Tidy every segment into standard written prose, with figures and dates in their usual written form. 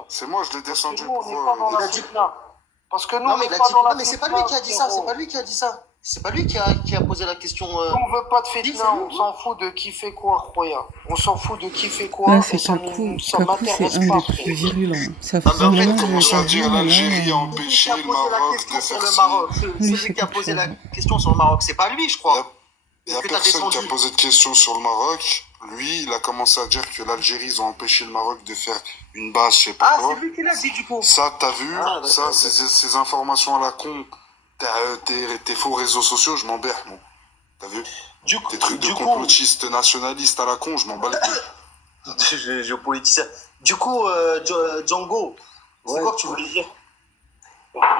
frère. C'est moi, je l'ai Parce que descendu nous, on pour... n'est pas dans la fitna. Parce que nous, Non, on mais n'est il a pas dit. dans la Non, mais c'est pas lui fitna, qui a dit ça. C'est frérot. pas lui qui a dit ça. C'est pas lui qui a posé la question. Nous, on veut pas de Si, fitna, c'est lui. on s'en fout de qui fait quoi, Roya. On s'en fout de qui fait Là, quoi, et c'est ça Kakou. ça Kakou, c'est m'intéresse un pas, des plus frérot. virulents. Ça Non, fait mais un en fait, moment que je l'ai Commence pas à vu, dire mais l'Algérie a là, celui empêché qui a le posé la Maroc question de sur faire le ci. Maroc. lui, Celui c'est qui a quelque posé chose. la question sur le Maroc, c'est pas lui, je Il y a, crois. il y a Que t'as personne qui a descendu. posé de questions sur le Maroc. Lui, il a commencé à dire que l'Algérie, ils ont empêché le Maroc de faire une base, je sais pas Ah, quoi. c'est lui qui l'a dit, du coup. Ça, t'as vu? Ah, Ça, d'accord. ces informations à la con, tes faux réseaux sociaux, je m'en berre, moi. T'as vu? Tes trucs de Du coup, complotistes nationalistes à la con, je m'en bats les couilles. géopoliticien. Du coup, Django, c'est Ouais. quoi que tu voulais dire?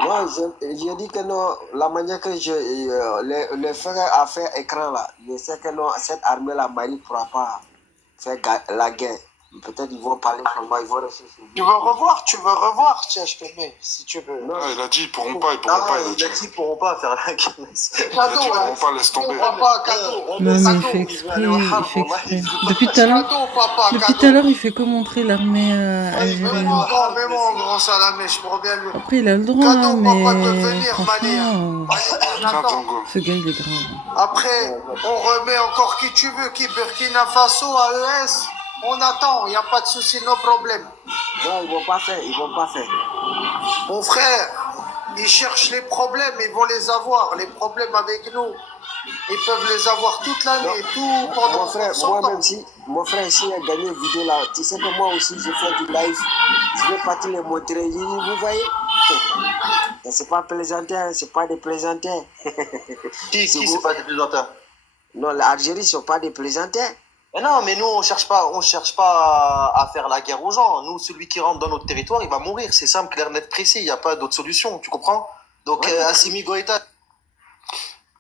Moi, j'ai dit que non, la manière que les frères a fait écran là, je sais que non, cette armée-là, Mali ne pourra pas faire la guerre. Peut-être ils vont parler seulement, ils vont rester sur Tu veux revoir, tiens, je te mets, si tu veux. Non, Ah, il a dit, ils pourront pas, il a Il dit. a dit qu'ils pourront pas faire la guerre. Il a dit, Cadeau, ils hein. pourront pas, laisse tomber. Papa, cadeau. Non, mais il Cadeau, fait il veut aller au exprès, il Havre, fait wallah, exprès. il veut Depuis tout à l'heure, Cadeau, papa, depuis tout à cadeau. l'heure, il fait que montrer l'armée algérienne. Mets-moi en grand salamé, je pourrais bien le... Après, il a le droit, hein, Cadeau, papa, de mais venir, Mané. franchement, Tiens, Attends. Django. ce gars, il est grave. Après, on remet encore qui tu veux, qui Burkina Faso, AES. On attend, il n'y a pas de souci, no problème. non, ils vont pas faire, ils vont pas faire. Mon frère, ils cherchent les problèmes, ils vont les avoir. Les problèmes avec nous, ils peuvent les avoir toute l'année, tout pendant Mon frère, 100 moi ans. même si, mon frère, s'il a gagné une vidéo là, tu sais que moi aussi, je fais du live, je vais partir les montrer. Je dis, vous voyez, et c'est pas plaisantin, c'est pas des plaisantins. Qui c'est pas des plaisantins? Non, l'Algérie, ce sont pas des plaisantins. Mais non, mais nous, on cherche pas à faire la guerre aux gens. Nous, celui qui rentre dans notre territoire, il va mourir. C'est simple, clair, net, précis. Il n'y a pas d'autre solution. Tu comprends? Donc, Ouais. Assimi Goïta.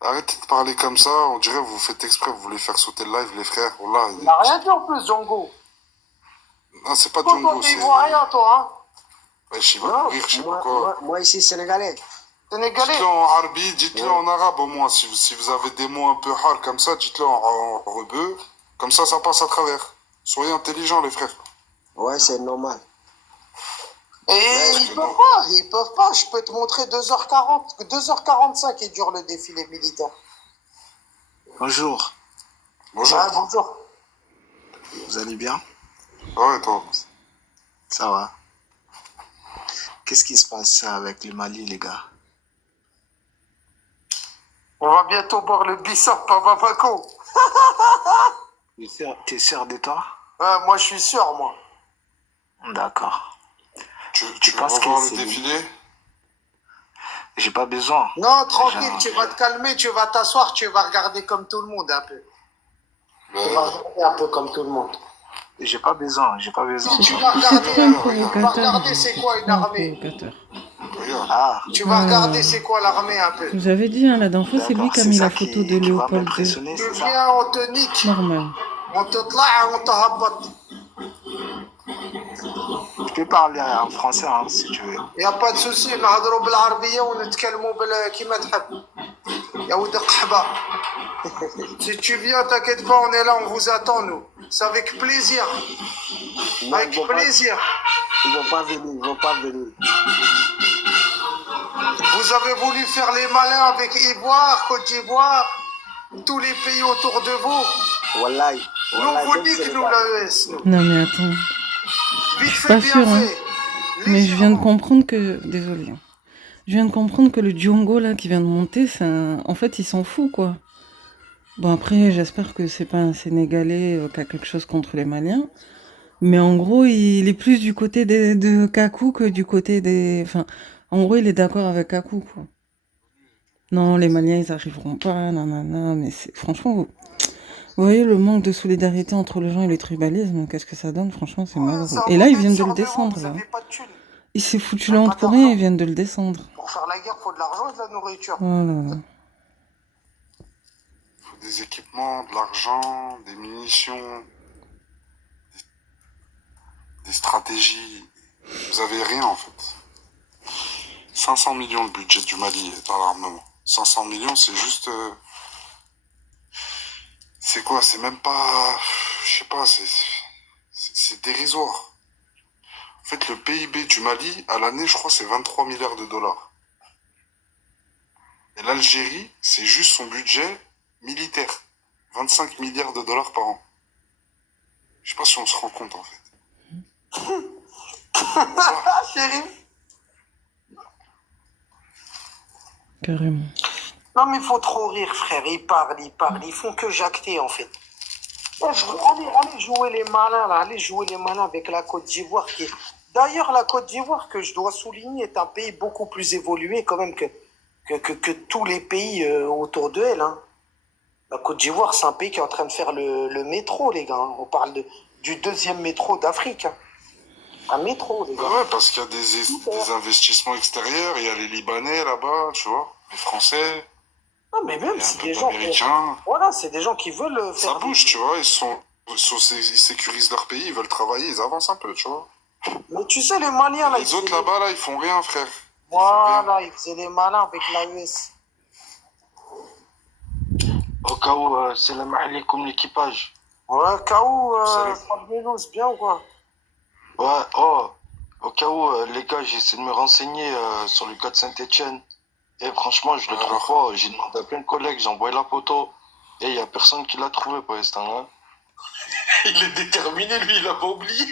Arrêtez de parler comme ça, on dirait que vous faites exprès, vous voulez faire sauter le live, les frères. Oh là, Il n'a rien dit en plus, Django. non, c'est pas Toi, Django, t'es c'est... ivoirien, toi, hein. Wesh, il va Non, mourir, je sais pas quoi. moi ici, sénégalais. Sénégalais. Dites-le en arabe, dites-le en arabe au moins. Si vous avez des mots un peu hard comme ça, dites-le en rebeu. Comme ça passe à travers. Soyez intelligents, les frères. Ouais, c'est normal. Et ils peuvent pas. Je peux te montrer 2h40, 2h45 il dure le défilé militaire. Bonjour, Bonjour. Ah, bonjour. vous allez bien? Ouais, toi. Ça va. Qu'est-ce qui se passe avec le Mali, les gars? On va bientôt boire le bissap à Bamako. T'es sûr de toi? Moi, je suis sûr, moi. D'accord. Tu veux penses que revoir le c'est- défilé? J'ai pas besoin. Non, tranquille, Genre- tu vas te calmer, tu vas t'asseoir, tu vas regarder comme tout le monde un peu. Tu vas regarder un peu comme tout le monde. J'ai pas besoin. Tu vas C'est regarder, trop un tu vas provocateur. regarder c'est quoi une Un armée. provocateur. Regarde. Ah, Tu vas regarder c'est quoi l'armée un peu. Je vous avais dit, hein, la dernière fois, c'est lui d'accord. qui a C'est mis ça la photo de qui va Léopold II. m'impressionner, Tu c'est ça? viens, on te nique, Normal. on te tla, on te rabote. Tu peux parler en français, hein, si tu veux. Il n'y a pas de souci, نهضروا بالعربية ونتكلموا كيما تحب. يا ولد قحبة. Si tu viens, t'inquiète pas, on est là, on vous attend, nous. C'est avec plaisir. Non, Avec plaisir. Ils vont pas venir, ils vont pas venir. Vous avez voulu faire les malins avec Ivoire, Côte d'Ivoire, tous les pays autour de vous. Wallahi. Nous, Wallahi, vous même nique, nous, Sénégal. l'AES. Nous. Non, mais attends. Vite suis fait, pas bien sûre, hein. fait. Mais je viens de Légèrement. comprendre que... Désolée. Hein. Je viens de comprendre que le Django, là, qui vient de monter, c'est un... En fait, il s'en fout, quoi. Bon, après, j'espère que c'est pas un Sénégalais qui a quelque chose contre les Maliens. Mais en gros, il est plus du côté de Kakou que du côté des... Enfin, en gros, il est d'accord avec Kakou, quoi. Non, les Maliens, ils arriveront pas, nanana, mais c'est... Franchement, vous voyez le manque de solidarité entre les gens et le tribalisme, qu'est-ce que ça donne? Franchement, c'est malheureux. Ça Et là, ils remet viennent de sur le des descendre, ronds, là. Vous avez pas de thunes. Il s'est foutu Pas la honte pour rien, d'argent. ils viennent de le descendre. Pour faire la guerre, il faut de l'argent et de la nourriture. Oh là là. Il faut des équipements, de l'argent, des munitions, des stratégies. Vous avez rien, en fait. 500 millions de budget du Mali dans l'armement. 500 millions, c'est juste... C'est quoi? C'est même pas... Je sais pas, c'est dérisoire. En fait, le PIB du Mali, à l'année, je crois, c'est 23 milliards de dollars. Et l'Algérie, c'est juste son budget militaire. 25 milliards de dollars par an. Je sais pas si on se rend compte, en fait. Ah, chérie. Carrément. Non, mais il faut trop rire, frère. Ils parlent. Ils font que jacter, en fait. Allez jouer les malins, là. Allez jouer les malins avec la Côte d'Ivoire. D'ailleurs, la Côte d'Ivoire, que je dois souligner, est un pays beaucoup plus évolué, quand même, que tous les pays autour d'elle. Hein. La Côte d'Ivoire, c'est un pays qui est en train de faire le métro, les gars. On parle du deuxième métro d'Afrique. Hein. Un métro, les gars. Ouais, parce qu'il y a des investissements extérieurs, il y a les Libanais là-bas, tu vois, les Français, Non, mais il même y a un si peu des gens. d'Américains. Voilà, c'est des gens qui veulent Ça faire. bouge, tu vois, ils sécurisent leur pays, ils veulent travailler, ils avancent un peu, tu vois. Mais tu sais, les Maliens, là, Les autres là-bas, là, ils font rien, frère. Voilà, ils faisaient les malins avec l'AES. Au cas où, c'est la mahali comme l'équipage. Ouais, K.O. Salut. c'est bien ou quoi? Ouais, oh, au cas où, les gars, j'essaie de me renseigner sur le cas de Saint-Etienne. Et franchement, je le trouve Alors. pas. J'ai demandé à plein de collègues, j'ai envoyé la photo. Et il y a personne qui l'a trouvé pour l'instant. Hein. Il est déterminé, lui, il a pas oublié.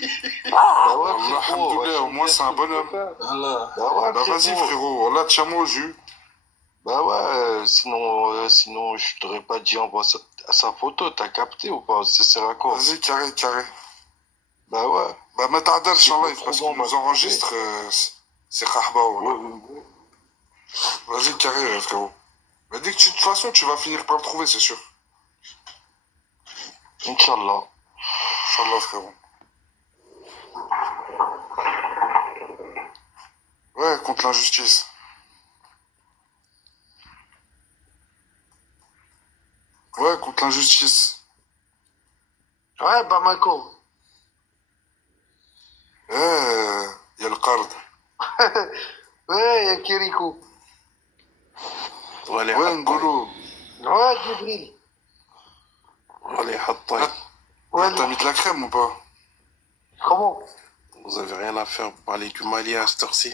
Bah ouais, Allah, frérot, alhamdoulilah, au moins c'est un bonhomme. Voilà. Bah ouais, Bah vas-y, frérot. frérot, Allah, tiens-moi au jus. Bah ouais, sinon je t'aurais pas dit envoie sa photo, t'as capté ou pas? Ça sert à quoi? Vas-y, carré. Bah ouais. Bah, ma ta'adar, Si Inch'Allah, t'es parce trop qu'il bon, nous bah, enregistre, c'est Rahba, voilà. Ouais. Vas-y, carré, frérot. Mais dès que de toute façon, tu vas finir par le trouver, c'est sûr. Inch'Allah. Inch'Allah, frérot. Ouais, contre l'injustice. Ouais, contre l'injustice. Ouais, Bamako. Il y a le qard. Ouais, y a Kirikou. Ouais, Ngolo. Ouais, Djibril. Allez, Hattaï. Ouais, T'as mis de la crème ou pas? comment? Vous avez rien à faire pour parler du Mali à cette heure-ci?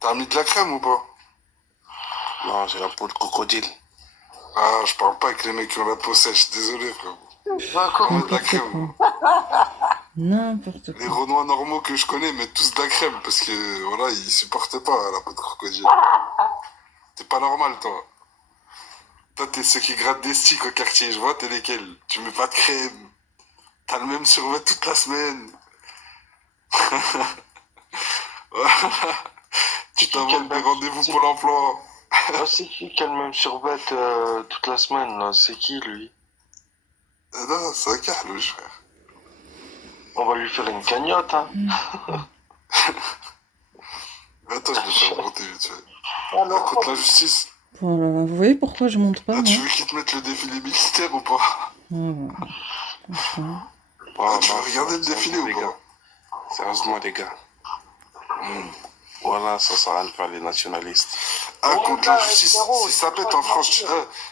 T'as mis de la crème ou pas? Non, j'ai la peau de crocodile. Ah, je parle pas avec les mecs qui ont la peau sèche, désolé, frérot. Bamako. On met de la N'importe crème. quoi. N'importe Les quoi. Renois normaux que je connais mettent tous de la crème parce que, voilà, ils supportent pas la peau de crocodile. T'es pas normal, toi. Toi, t'es ceux qui grattent des sticks au quartier, je vois, t'es lesquels? Tu mets pas de crème. T'as le même survêt toute la semaine. Tu t'inventes des rendez-vous pour l'emploi. Ah, c'est qui a le même survêt toute la semaine, là? C'est qui, lui? Non, c'est un carlouche, frère. On va lui faire une cagnotte, hein? Attends, je vais faire monter vite fait. Alors, Contre la justice. Oh là là, vous voyez pourquoi je monte pas, Ah, tu moi? veux qu'ils te mettent le défilé militaire ou pas? Oh, franchement. Ah, tu veux regarder le défilé ou les pas? gars. Sérieusement, les gars. Voilà, ça sert à rien de faire les nationalistes. Ah, Ouais, contre là, la justice. frérot, Si ça c'est pète pas en France, gentil.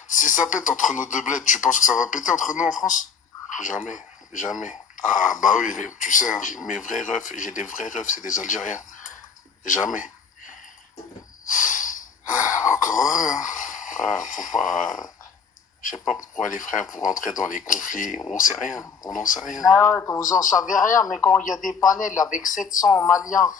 si ça pète entre nos deux bleds, tu penses que ça va péter entre nous en France? Jamais, jamais. Ah, bah oui, tu sais. Hein. Mes vrais refs, j'ai des vrais refs, c'est des Algériens. Jamais. Encore heureux, hein. Ah, faut pas. Je sais pas pourquoi les frères, pour rentrer dans les conflits, on sait rien. On n'en sait rien. Ah ouais, vous en savez rien, mais quand il y a des panels avec 700 Maliens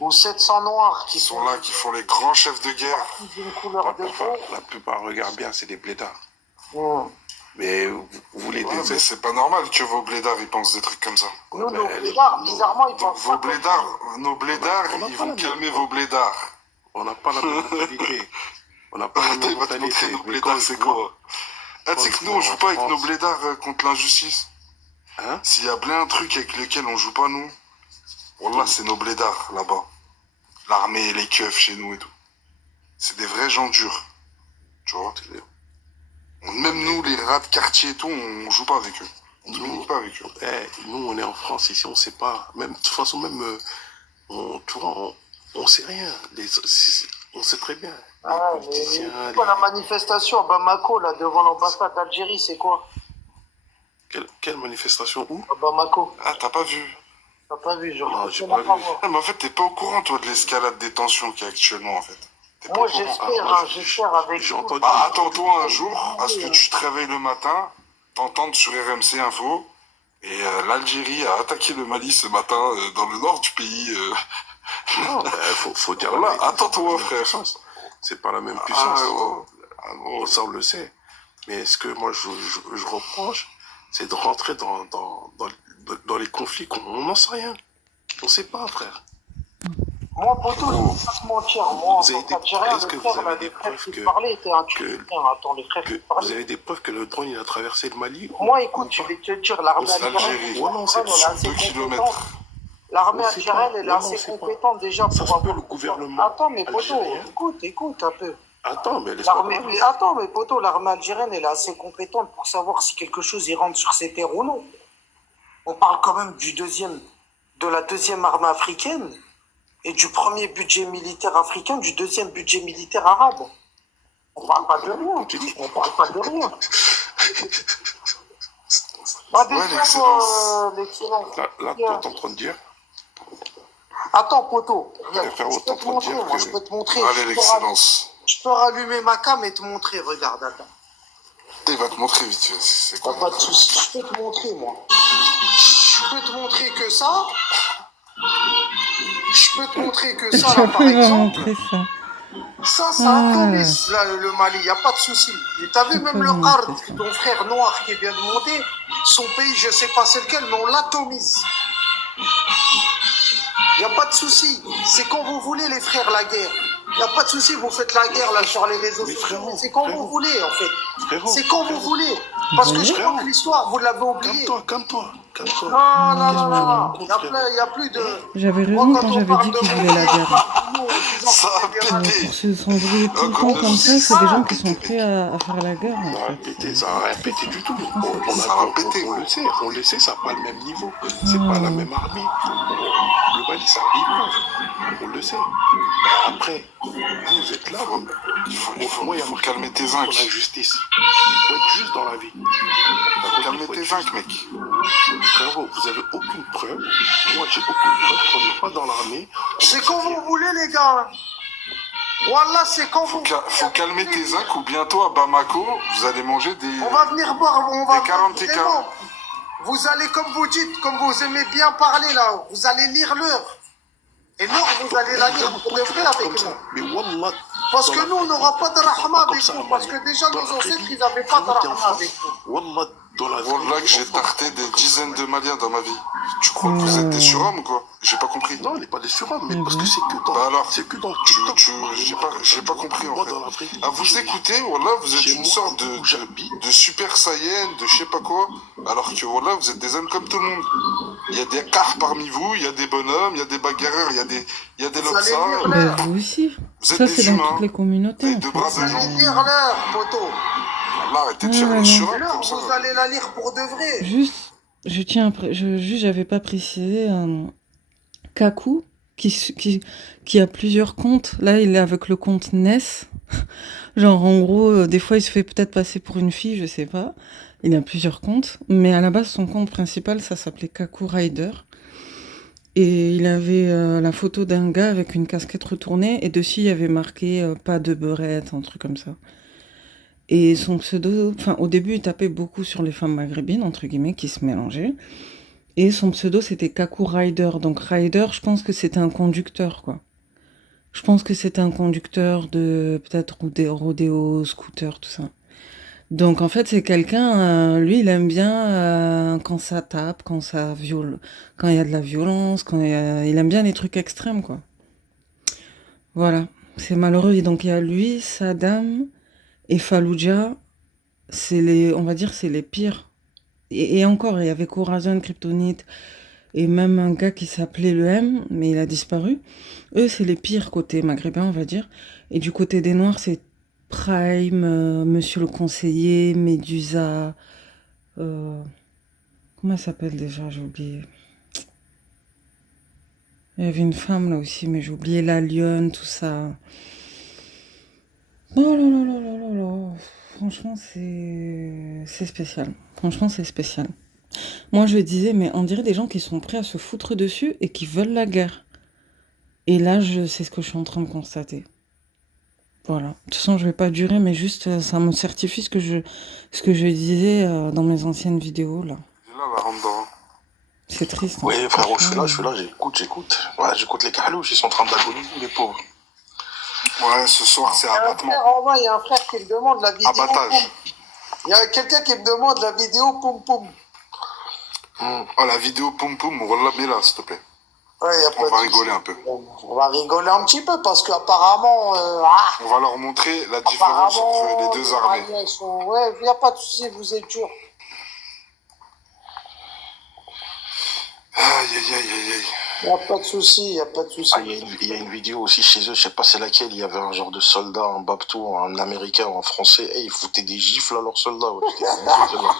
ou 700 Noirs Qui sont là, qui font les grands chefs de guerre. d'une couleur de peau. La plupart regardent bien, c'est des blédards. Mmh. Mais vous voulez Ouais, des mais c'est pas normal que vos blédards ils pensent des trucs comme ça. Nous, mais nos les- blédards, bizarrement, ils Donc pensent vos pas comme blédards, nos blédards, on a ils pas vont la calmer même- vos blédards. On n'a pas la même mentalité. On n'a pas la Attends, même il va te montrer mentalité. nos Mais blédards, quand c'est je vois- quoi? Ah, tu sais quand que je nous, on vois joue en pas avec nos France- blédards contre l'injustice. Hein? S'il y a bien un truc avec lequel on joue pas, nous, wallah, c'est nos blédards, là-bas. L'armée, les keufs chez nous et tout. C'est des vrais gens durs. Tu vois? Même nous, les rats de quartier et tout, on joue pas avec eux. On communique pas avec eux. Nous, on est en France, ici, on sait pas. Même, de toute façon, même, tu vois, on sait rien. On sait très bien. Les Ah, mais politiciens, la manifestation à Bamako, là, devant l'ambassade d'Algérie, c'est quoi? Quelle manifestation où? À Bamako. Ah, t'as pas vu? T'as pas vu, je Non, j'ai retiens pas la vu. parole. Ah, mais en fait, t'es pas au courant, toi, de l'escalade des tensions qu'il y a actuellement, en fait. T'es pas Moi, au courant. j'espère, moi, hein, j'espère avec j'ai tout. entendu. Bah, attends-toi un jour à ce que tu te réveilles le matin, t'entendes sur RMC Info, et l'Algérie a attaqué le Mali ce matin dans le nord du pays. Non, faut dire Voilà, la vérité, attends-toi, c'est pas la même frère. puissance. C'est pas la même Ah, puissance. oh. Ah, bon. Ça, on le sait. Mais ce que moi, je reproche, c'est de rentrer dans les conflits on n'en sait rien. On sait pas, frère. Moi, poto, je vais pas te mentir. Moi, en Vous avez tant qu'Algérien, est-ce le que vous frère, là, avez des les frères preuves qui te parlaient étaient un que, Tunisien. Attends, les frères qui que te parlaient. vous avez des preuves que le drone il a traversé le Mali Moi, ou écoute, je pas? vais te dire, l'armée On sait algérienne, l'Algérie. Voilà, on sait elle est pas. assez 2 compétente. kilomètres. L'armée On sait pas. algérienne, elle est Voilà, on assez sait pas. compétente déjà Ça pour se peut avoir. le gouvernement Attends, mais poto, algérien. écoute un peu. Attends, mais laisse-moi parler. Mais attends, mais poto, l'armée algérienne, elle est assez compétente pour savoir si quelque chose y rentre sur ses terres ou non. On parle quand même de la deuxième armée africaine et du premier budget militaire africain, du deuxième budget militaire arabe. On parle pas de rien. Continue. On parle pas de rien. Bah, Ouais, déjà, l'excellence. l'excellence. Là, toi, t'es en train de dire. Attends, poto, regarde, frérot, je t'es peux en te train de montrer, dire moi, que- je peux te montrer. Allez, l'excellence. Je peux rallumer ma cam et te montrer, regarde, attends. Il va te montrer vite fait. C'est T'as quoi pas de soucis, je peux te montrer, moi. Je peux te montrer que ça. Je peux te montrer que ça, là, J'avoue, par il va exemple. montrer ça. Ça Ah. atomise là, le Mali, il n'y a pas de souci. Et t'as vu Je même peux le vous Qard, montrer ça. ton frère noir qui vient de monter, son pays, je sais pas c'est lequel, mais on l'atomise. Il n'y a pas de souci. C'est quand vous voulez, les frères, la guerre. Il n'y a pas de souci, vous faites la guerre là sur les réseaux Mais sociaux, frérot, mais c'est quand frérot. vous voulez, en fait. Frérot, C'est quand vous frérot. voulez. Parce que je voyez crois que l'histoire, vous l'avez oubliée. Calme-toi. Non, non. Qu'est-ce que tu Il n'y a plus de. J'avais Moi, raison quand quand on j'avais parle dit de qu'il mon voulait la pays, guerre. nous, on disant Ça a que c'est des pété. Pour se s'embrouiller tout le Encore temps comme c'est ça, c'est des ça. gens qui sont prêts à faire la guerre, en Ça a fait. pété, ça a rien pété du tout. Ça va péter. On le sait, ça n'a pas le même niveau. C'est pas la même armée. Le Mali, ça arrive. On le sait. Après, vous êtes là. Il faut Moi, il y a marqué calmer tes pour zincs. l'injustice. Il faut être juste dans la vie. Calmer tes zincs, mec. Frérot, vous avez aucune preuve. Moi, j'ai aucune preuve. On n'est pas dans l'armée. C'est quand vous voulez, les gars. Voilà, c'est quand vous Faut calmer tes zincs ou bientôt à Bamako, vous allez manger des. On va venir boire, on va Des 40 et vraiment. 40. Vous allez, comme vous dites, comme vous aimez bien parler là, vous allez lire l'heure. Et l'heure, vous allez la lire pour de vrai avec Comme ça. nous. Mais Wallah. Parce dans que la nous, on vraie n'aura vie, pas de rahma comme avec ça, vous. Mali. Parce que déjà, Dans nos la vraie ancêtres, vie, ils n'avaient pas de frérot, t'es en rahma France. avec vous. Wallah, dans la vraie Wallah vie, que j'ai Wallah. tarté des dizaines de Maliens dans ma vie. Tu crois que vous êtes des surhommes ou quoi? J'ai pas compris. Non, il n'est pas des surhommes, mais Mhm. parce que c'est que dans. Bah alors, C'est que dans Tu- TikTok. tu- j'ai pas compris en Moi, fait. dans la vraie vie. À vous écouter, voilà, vous êtes Chez une moi, sorte où j'habite. de super saiyan, de je sais pas quoi, alors que voilà, vous êtes des hommes comme tout le monde. Il y a des cars parmi vous, il y a des bonhommes, il y a des bagarreurs, il y a des Vous allez lopsas. lire Ben, l'heure. vous aussi. Vous êtes Ça, des c'est dans humains. toutes les communautés, Avec en deux fait. bras Vous de allez gens. lire l'heure, poteau. Allah, arrêtez de faire Ouais, les non. surhommes L'heure, comme ça. vous allez la lire pour de vrai. Juste, j'avais pas précisé, Kaku, qui a plusieurs comptes. Là, il est avec le compte Ness. Genre, en gros, des fois, il se fait peut-être passer pour une fille, je sais pas. Il a plusieurs comptes. Mais à la base, son compte principal, ça s'appelait Kaku Rider. Et il avait la photo d'un gars avec une casquette retournée. Et dessus, il y avait marqué pas de beurette, un truc comme ça. Et son pseudo, enfin, au début, il tapait beaucoup sur les femmes maghrébines, entre guillemets, qui se mélangeaient. Et son pseudo, c'était Kaku Rider. Donc, Rider, je pense que c'était un conducteur, quoi. Je pense que c'était un conducteur de peut-être rodéo, scooter, tout ça. Donc, en fait, c'est quelqu'un, lui, il aime bien quand ça tape, quand il y a de la violence, il aime bien les trucs extrêmes, quoi. Voilà. C'est malheureux. Et donc, il y a lui, Saddam et Fallujah. On va dire, c'est les pires. Et encore, il y avait Corazon, Kryptonite, et même un gars qui s'appelait le M, mais il a disparu. Eux, c'est les pires côté maghrébin, on va dire. Et du côté des Noirs, c'est Prime, Monsieur le Conseiller, Médusa. Comment elle s'appelle déjà? J'ai oublié. Il y avait une femme là aussi, mais j'ai oublié la lionne, tout ça. Oh là là là là là là. Franchement, c'est spécial. Franchement, c'est spécial. Moi, je disais, mais on dirait des gens qui sont prêts à se foutre dessus et qui veulent la guerre. Et là, c'est ce que je suis en train de constater. Voilà. De toute façon, je vais pas durer, mais juste, ça me certifie ce que je disais dans mes anciennes vidéos, là. Il est là, la Randa. C'est triste. Hein. Oui, frérot, Franchement, je suis là, j'écoute. Ouais, j'écoute les Kahlouches, ils sont en train d'agoniser, les pauvres. Ouais, ce soir, c'est abattement. En bas, il y a un frère qui me demande la vidéo. Abattage. Il y a quelqu'un qui me demande la vidéo poum poum. Oh, la vidéo poum poum, Wallah, mets là, s'il te plaît. Ouais, y a pas On de va souci. rigoler un peu. On va rigoler un petit peu parce qu'apparemment. On va leur montrer la différence entre les deux armées. Iraniens, ils sont... Ouais, il n'y a pas de souci, vous êtes dur. Aïe, aïe, aïe, aïe, aïe. Il n'y a pas de souci, il n'y a pas de souci. Ah, il y a une vidéo aussi chez eux, je sais pas c'est laquelle, il y avait un genre de soldat, un babtou, un américain ou un français, et ils foutaient des gifles à leurs soldats. Ouais, c'était impressionnant.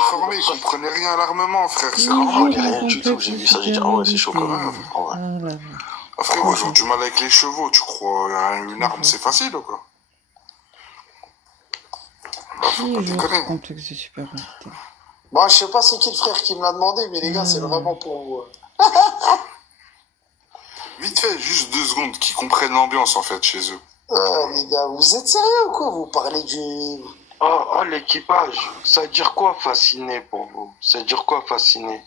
Informés, ils comprenaient rien à l'armement, frère. C'est Toujours normal. J'ai rien un du tout, complexe j'ai de vu ça, j'ai dit, ah ouais, c'est chaud quand même. supériorité. Ah ouais. Ah là là. Ah, frérot, ils ont du mal avec les chevaux, tu crois. Une arme, c'est facile ou quoi? Bah, faut pas Toujours ce déconner. complexe de supériorité. Bon, je sais pas c'est qui le frère qui me l'a demandé, mais les gars, c'est vraiment pour vous. Vite fait, juste 2 secondes, qu'ils comprennent l'ambiance, en fait, chez eux. Les gars, vous êtes sérieux ou quoi? Vous parlez du... Oh, l'équipage, ça veut dire quoi fasciné pour vous? Ça veut dire quoi fasciné?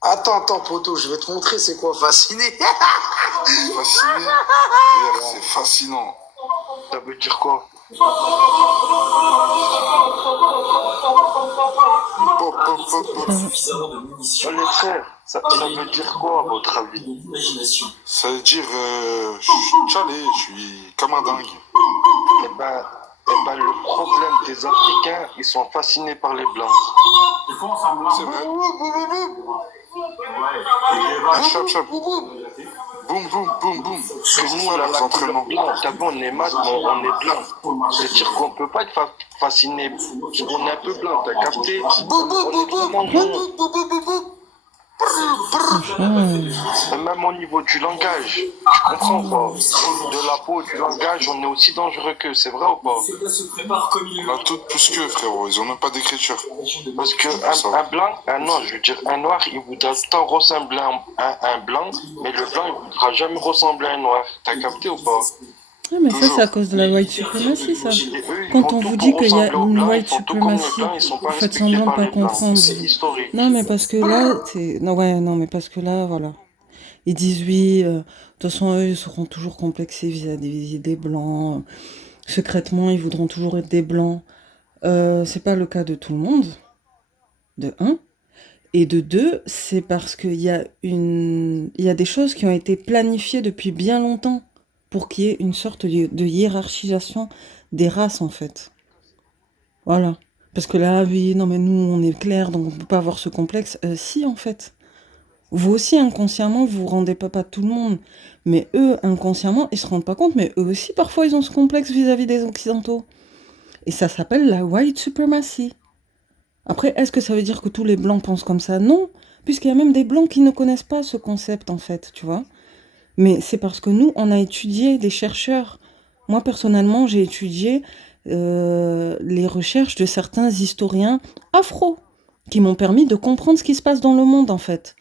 Attends, poto, je vais te montrer c'est quoi fasciné. Fasciné. Regarde, c'est fascinant. Ça veut dire quoi? Pop, pop, pop, pop. Oh, les frères, ça veut dire quoi à votre avis? Ça veut dire, tchalé, je suis comme un dingue. Eh ben, le problème des Africains, ils sont fascinés par les Blancs. C'est vrai. Ah, chap, chap. Boum, boum, boum, boum. Que nous, on a la couleur blanche. D'abord, on est mat, mais on est blanc. C'est-à-dire qu'on peut pas être fasciné. On est un peu blanc, t'as capté? On est vraiment blanc. Même au niveau du langage, tu comprends pas? De la peau, du langage, on est aussi dangereux qu'eux, c'est vrai ou pas? On a tout plus qu'eux, frérot. Ils ont même pas d'écriture. Parce que un blanc, je veux dire, un noir, il voudra tant ressembler à un blanc, mais le blanc, il voudra jamais ressembler à un noir. T'as capté ou pas? Ah, mais ça, c'est à cause de la white supremacy, ça. Quand on vous dit qu'il y a une white supremacy, vous faites semblant de pas comprendre. Non, mais parce que là, c'est... Non, ouais, non, mais parce que là, voilà. Ils disent oui, de toute façon, eux, ils seront toujours complexés vis-à-vis des blancs. Secrètement, ils voudront toujours être des blancs. C'est pas le cas de tout le monde, de un. Et de deux, c'est parce qu'il y a des choses qui ont été planifiées depuis bien longtemps pour qu'il y ait une sorte de hiérarchisation des races, en fait. Voilà. Parce que là, oui, non, mais nous, on est clair, donc on peut pas avoir ce complexe. Si, en fait. Vous aussi, inconsciemment, vous vous rendez pas tout le monde. Mais eux, inconsciemment, ils se rendent pas compte, mais eux aussi, parfois, ils ont ce complexe vis-à-vis des Occidentaux. Et ça s'appelle la white supremacy. Après, est-ce que ça veut dire que tous les Blancs pensent comme ça? Non, puisqu'il y a même des Blancs qui ne connaissent pas ce concept, en fait, tu vois. Mais c'est parce que nous, on a étudié des chercheurs. Moi, personnellement, j'ai étudié les recherches de certains historiens afro, qui m'ont permis de comprendre ce qui se passe dans le monde, en fait.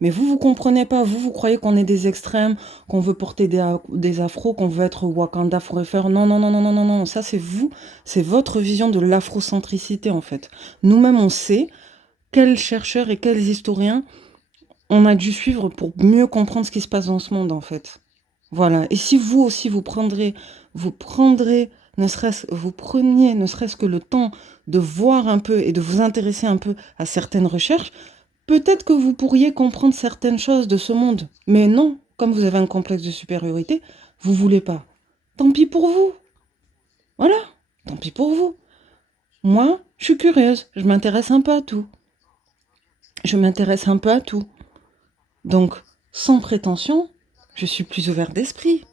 Mais vous comprenez pas, vous croyez qu'on est des extrêmes, qu'on veut porter des afros, qu'on veut être Wakanda Forever. Non, non, non, non, non, non, non, ça c'est vous, c'est votre vision de l'afrocentricité, en fait. Nous-mêmes, on sait quels chercheurs et quels historiens on a dû suivre pour mieux comprendre ce qui se passe dans ce monde, en fait. Voilà. Et si vous aussi, vous preniez ne serait-ce que le temps de voir un peu et de vous intéresser un peu à certaines recherches, peut-être que vous pourriez comprendre certaines choses de ce monde. Mais non, comme vous avez un complexe de supériorité, vous voulez pas. Tant pis pour vous. Voilà. Tant pis pour vous. Moi, je suis curieuse. Je m'intéresse un peu à tout. Donc, sans prétention, je suis plus ouvert d'esprit.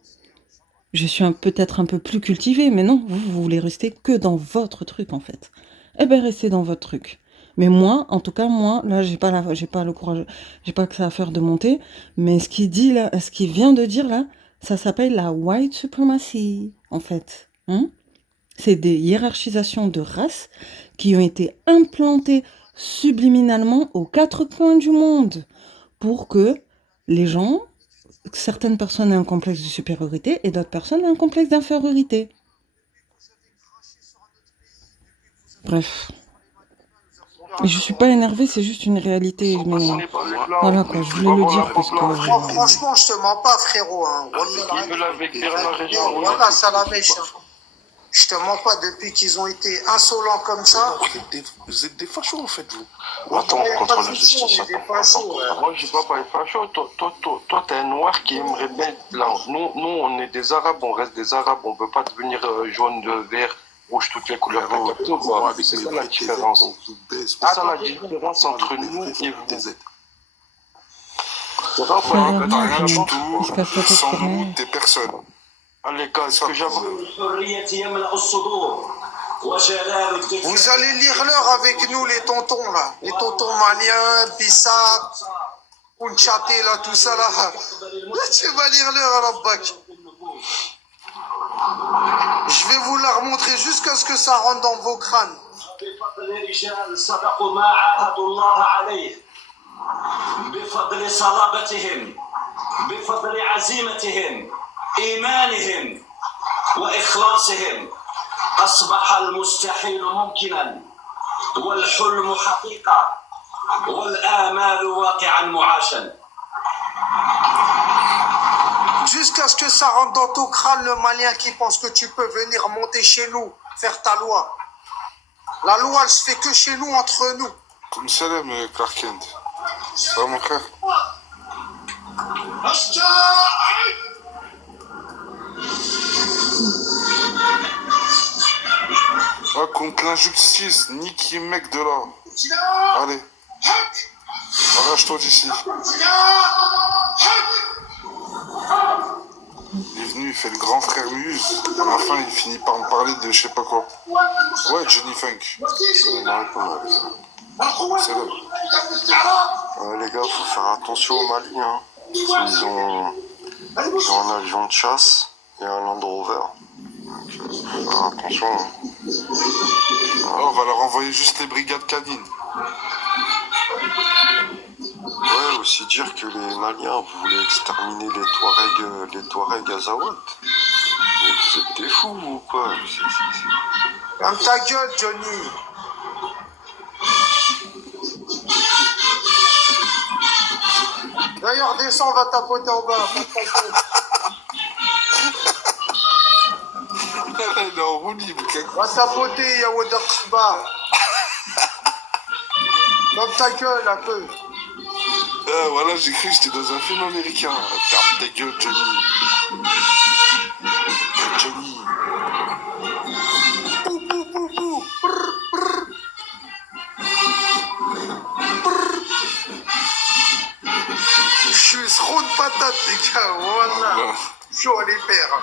Je suis peut-être un peu plus cultivée, mais non, vous voulez rester que dans votre truc, en fait. Eh bien, restez dans votre truc. Mais moi, en tout cas, là, j'ai pas le courage, j'ai pas que ça à faire de monter, mais ce qu'il vient de dire là, ça s'appelle la white supremacy, en fait. C'est des hiérarchisations de races qui ont été implantées subliminalement aux 4 coins du monde pour que les gens, certaines personnes aient un complexe de supériorité et d'autres personnes aient un complexe d'infériorité. Bref. Et je suis pas énervée, c'est juste une réalité. Mais voilà quoi, je voulais le dire parce que. Franchement, je te mens pas, frérot. Hein. Ils veulent avec Bernard et Voilà, ça la mèche. Hein. Je te mens pas, depuis qu'ils ont été insolents comme ça. Vous êtes des fachos en fait, vous. Attends, Il y a contre pas la de souci, justice. on est des fachos, Moi, je dis pas être facho. Toi, t'es un noir qui aimerait bien être blanc. Nous, on est des arabes, on reste des arabes. On peut pas devenir jaune, vert, rouge, toutes les couleurs. T'as capté ou pas? C'est ça la différence. C'est ça la différence entre nous et vous. C'est ça, Ça va T'as bien, rien du il tout. se casse la tête Sans pour nous, rien. t'es personne. Allez, gars, ce que j'avais. Vous allez lire l'heure avec nous, les tontons, là. Les tontons maliens, Bissap, Unchaté, là, tout ça, là. Là, tu vas lire l'heure à la bac. Je vais vous la remontrer jusqu'à ce que ça rentre dans vos crânes. بفضل صلابتهم بفضل عزيمتهم إيمانهم وإخلاصهم أصبح المستحيل ممكنا والحلم حقيقة والآمال واقعا معاشا. Jusqu'à ce que ça rentre dans ton crâne, le malien qui pense que tu peux venir monter chez nous, faire ta loi. La loi, elle se fait que chez nous, entre nous. Comme salam, Clark Kent. Ça va, mon frère? Ah, contre l'injustice, nique mec de là. Allez. Arrache-toi d'ici. Il est venu, il fait le grand frère Muse. À la fin, il finit par me parler de je sais pas quoi. Ouais, Johnny Funk. C'est là. Les gars, faut faire attention au Mali. Hein. Ils ont un avion de chasse et un Land Rover. Donc, faut faire attention. Hein. Oh, on va leur envoyer juste les brigades canines. Ouais, aussi dire que les Maliens voulaient exterminer les Touaregs Azawad. Mais vous êtes des fous ou quoi? Ferme ta gueule, Johnny. D'ailleurs, descends, on va tapoter en bas. Elle est en roue libre. On va tapoter, Yaouda Khba. Ferme ta gueule un peu. Ah, voilà, j'ai cru que j'étais dans un film américain. Ferme ta gueule, Johnny. Johnny. Pou, pou, pou, pou. Brr, brr. Brr. Je suis trop de patate, les gars. Voilà. Chaud à les faire.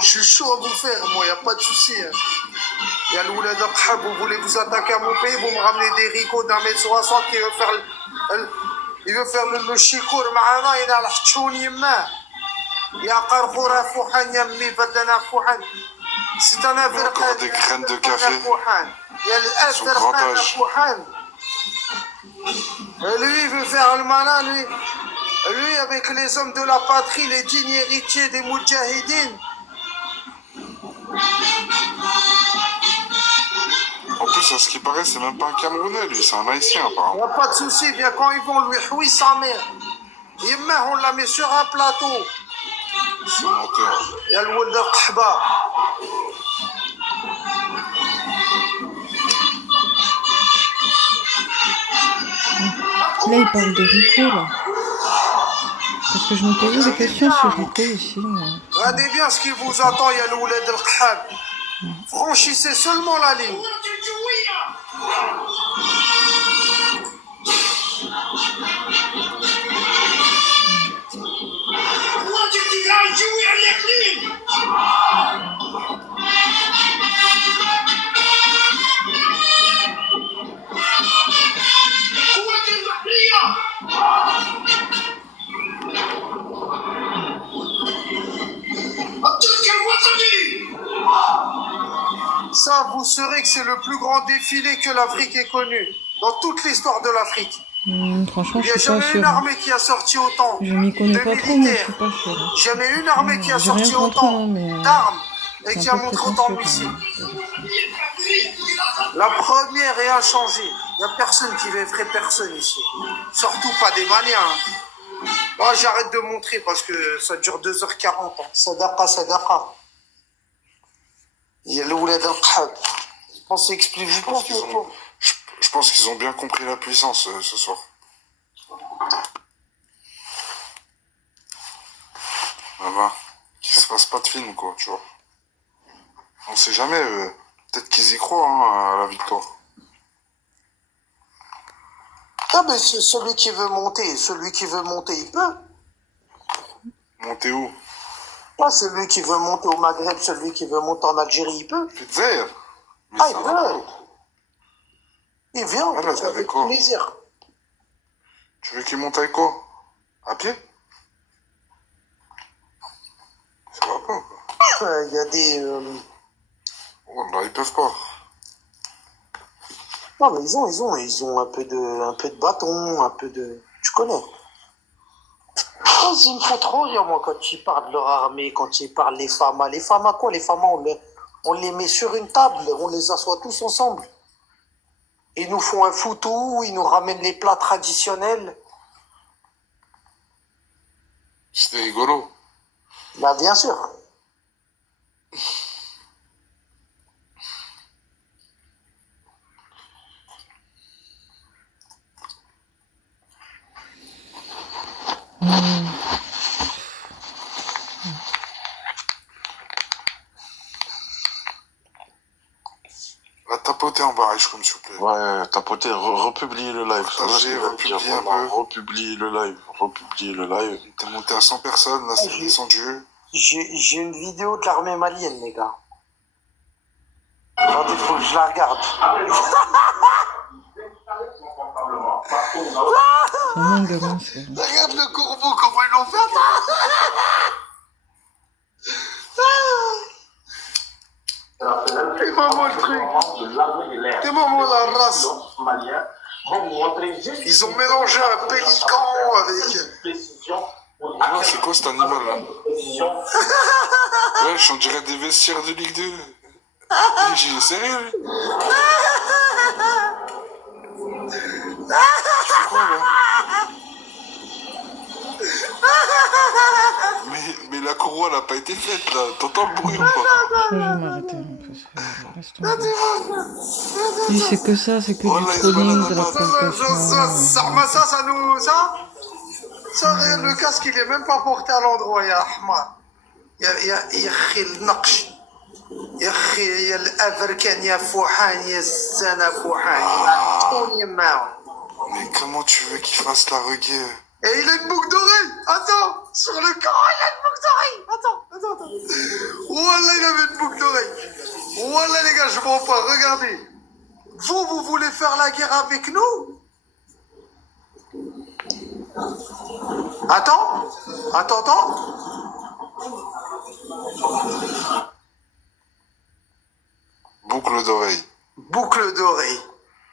Je suis chaud à vous faire, moi, y a pas de souci. Il y a l'oulad al-Khab, vous voulez vous attaquer à mon pays, vous me ramenez des ricots d'un mètre 60 qui veut faire le chikour, معنا إلى الحتشون يما. يا قرقورة فوحان يمي بدنا فوحان. C'est un affaire. Encore des graines de café. Il y a Son grand âge. Fouhan. Lui, il veut faire le malin, lui. Lui, avec les hommes de la patrie, les dignes héritiers des Moudjahidines. En plus, à ce qui paraît, c'est même pas un Camerounais, lui, c'est un Haïtien, Il n'y apparemment. a pas de souci, bien quand ils vont lui oui sa mère. On la met sur un plateau. C'est un menteur. Il y a le Walder Khba. Là, il parle de Rico, là. Parce que je me posais des questions sur Rico aussi. Mais... Regardez bien ce qui vous attend, il y a le Walder Khab. Franchissez seulement la ligne. Ça, vous saurez que c'est le plus grand défilé que l'Afrique ait connu. dans toute l'histoire de l'Afrique. Franchement, Il n'y je a suis pas jamais une sûre. armée qui a sorti autant Je m'y connais de pas trop, mais je militaires, suis pas sûre. jamais une armée qui a J'ai rien sorti contre eux, autant hein, mais d'armes et c'est qui un a peu montré autant de prétentieux quand missiles. même. La première est inchangée. Il n'y a personne qui va effrayer personne ici. Surtout pas des Maliens. Hein. Moi, j'arrête de montrer parce que ça dure 2h40. Hein. Sadaqa, sadaqa. Il y a le oulad al-Qhab. Je pense que c'est expliqué. Je pense qu'ils ont bien compris la puissance ce soir. Voilà. Qu'il se fasse pas de film, quoi, tu vois. On sait jamais, peut-être qu'ils y croient hein, à la victoire. Ah ben c'est celui qui veut monter, il peut. Monter où? Pas celui qui veut monter au Maghreb, celui qui veut monter en Algérie, il peut. Pizzaïr. Mais Ah, ça il va peut. pas. Il vient, Ah, là, t'as avec fait quoi? plaisir. Tu veux qu'ils montent avec quoi? À pied? Ça va pas, quoi. Il y a des... Oh, là, ils peuvent pas. Non, mais ils ont un peu de bâton, un peu de... Tu connais. Oh, ils me font trop rire, moi, quand ils parlent de leur armée, quand ils parlent les FAMA. Les FAMA, quoi? Les FAMA, on les met sur une table, on les assoit tous ensemble. Ils nous font un foutou, ils nous ramènent les plats traditionnels. C'était rigolo. Bah, bien sûr. Va tapoter en barrage, comme s'il vous plaît. Ouais, tapoter, republier le live. Partagez, republiez un peu. Republier le live, republier le live. T'es monté à 100 personnes, là, c'est descendu. J'ai une vidéo de l'armée malienne, les gars. Attendez, il faut que je la regarde. C'est un gamin, ça. Regarde le corbeau, comment ils l'ont fait. T'es maman le truc. T'es maman la race. Ils ont mélangé un pélican avec... Ah, c'est quoi cet animal là? Ouais, on dirait des vestiaires de Ligue 2. J'ai sérieux lui? Tu fais quoi là? Mais la courroie n'a pas été faite là. T'entends le bruit ou pas? Je vais m'arrêter un peu. Laisse tomber. Oui, c'est que ça, c'est que Voilà, du ils se trolling, baladent de la pas. provocation. Ça nous... Ça, regarde, le casque, il est même pas porté à l'endroit, ya Ahmad. يا اخي النقش يا اخي يا الافركان يا فوحان يا السنه فوحان عطوني معاهم. Mais comment tu veux qu'il fasse la reguer? Et il a une boucle d'oreille. Attends, sur le corps, il a une boucle d'oreille. Attends. Wallah, il avait une boucle d'oreille. Wallah, les gars, je mens pas. Regardez. Vous voulez faire la guerre avec nous? Attends. Boucle d'oreille. Boucle d'oreille.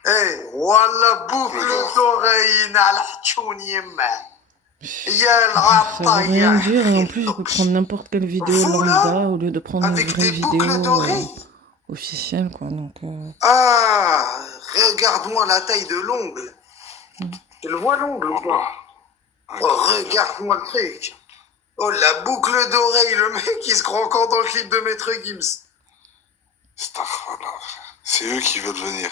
Eh, wallah, boucle d'oreille. Nalahchouni yemma. Ça veut rien dire, et en plus, je peux prendre n'importe quelle vidéo lambda au lieu de prendre une vraie vidéo officielle, quoi. Donc, Ah, regarde-moi la taille de l'ongle. Tu le vois l'ongle ou pas? Oh, regarde-moi le truc. Oh, la boucle d'oreille, le mec, il se croit encore dans le clip de Maître Gims. C'est eux qui veulent venir.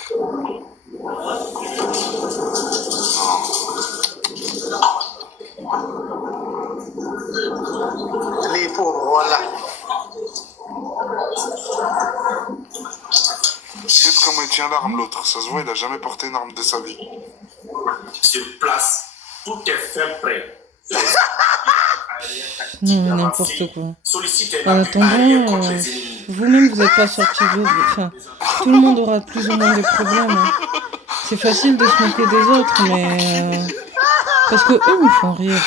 Les pauvres, voilà. Regarde comment il tient l'arme l'autre. Ça se voit, il a jamais porté une arme de sa vie. Sur place, tout est fait prêt. non, n'importe quoi. En attendant, vous-même, vous n'êtes pas sortis de l'eau. Enfin, tout le monde aura plus ou moins des problèmes. Hein. C'est facile de se moquer des autres, mais... parce que eux me font rire.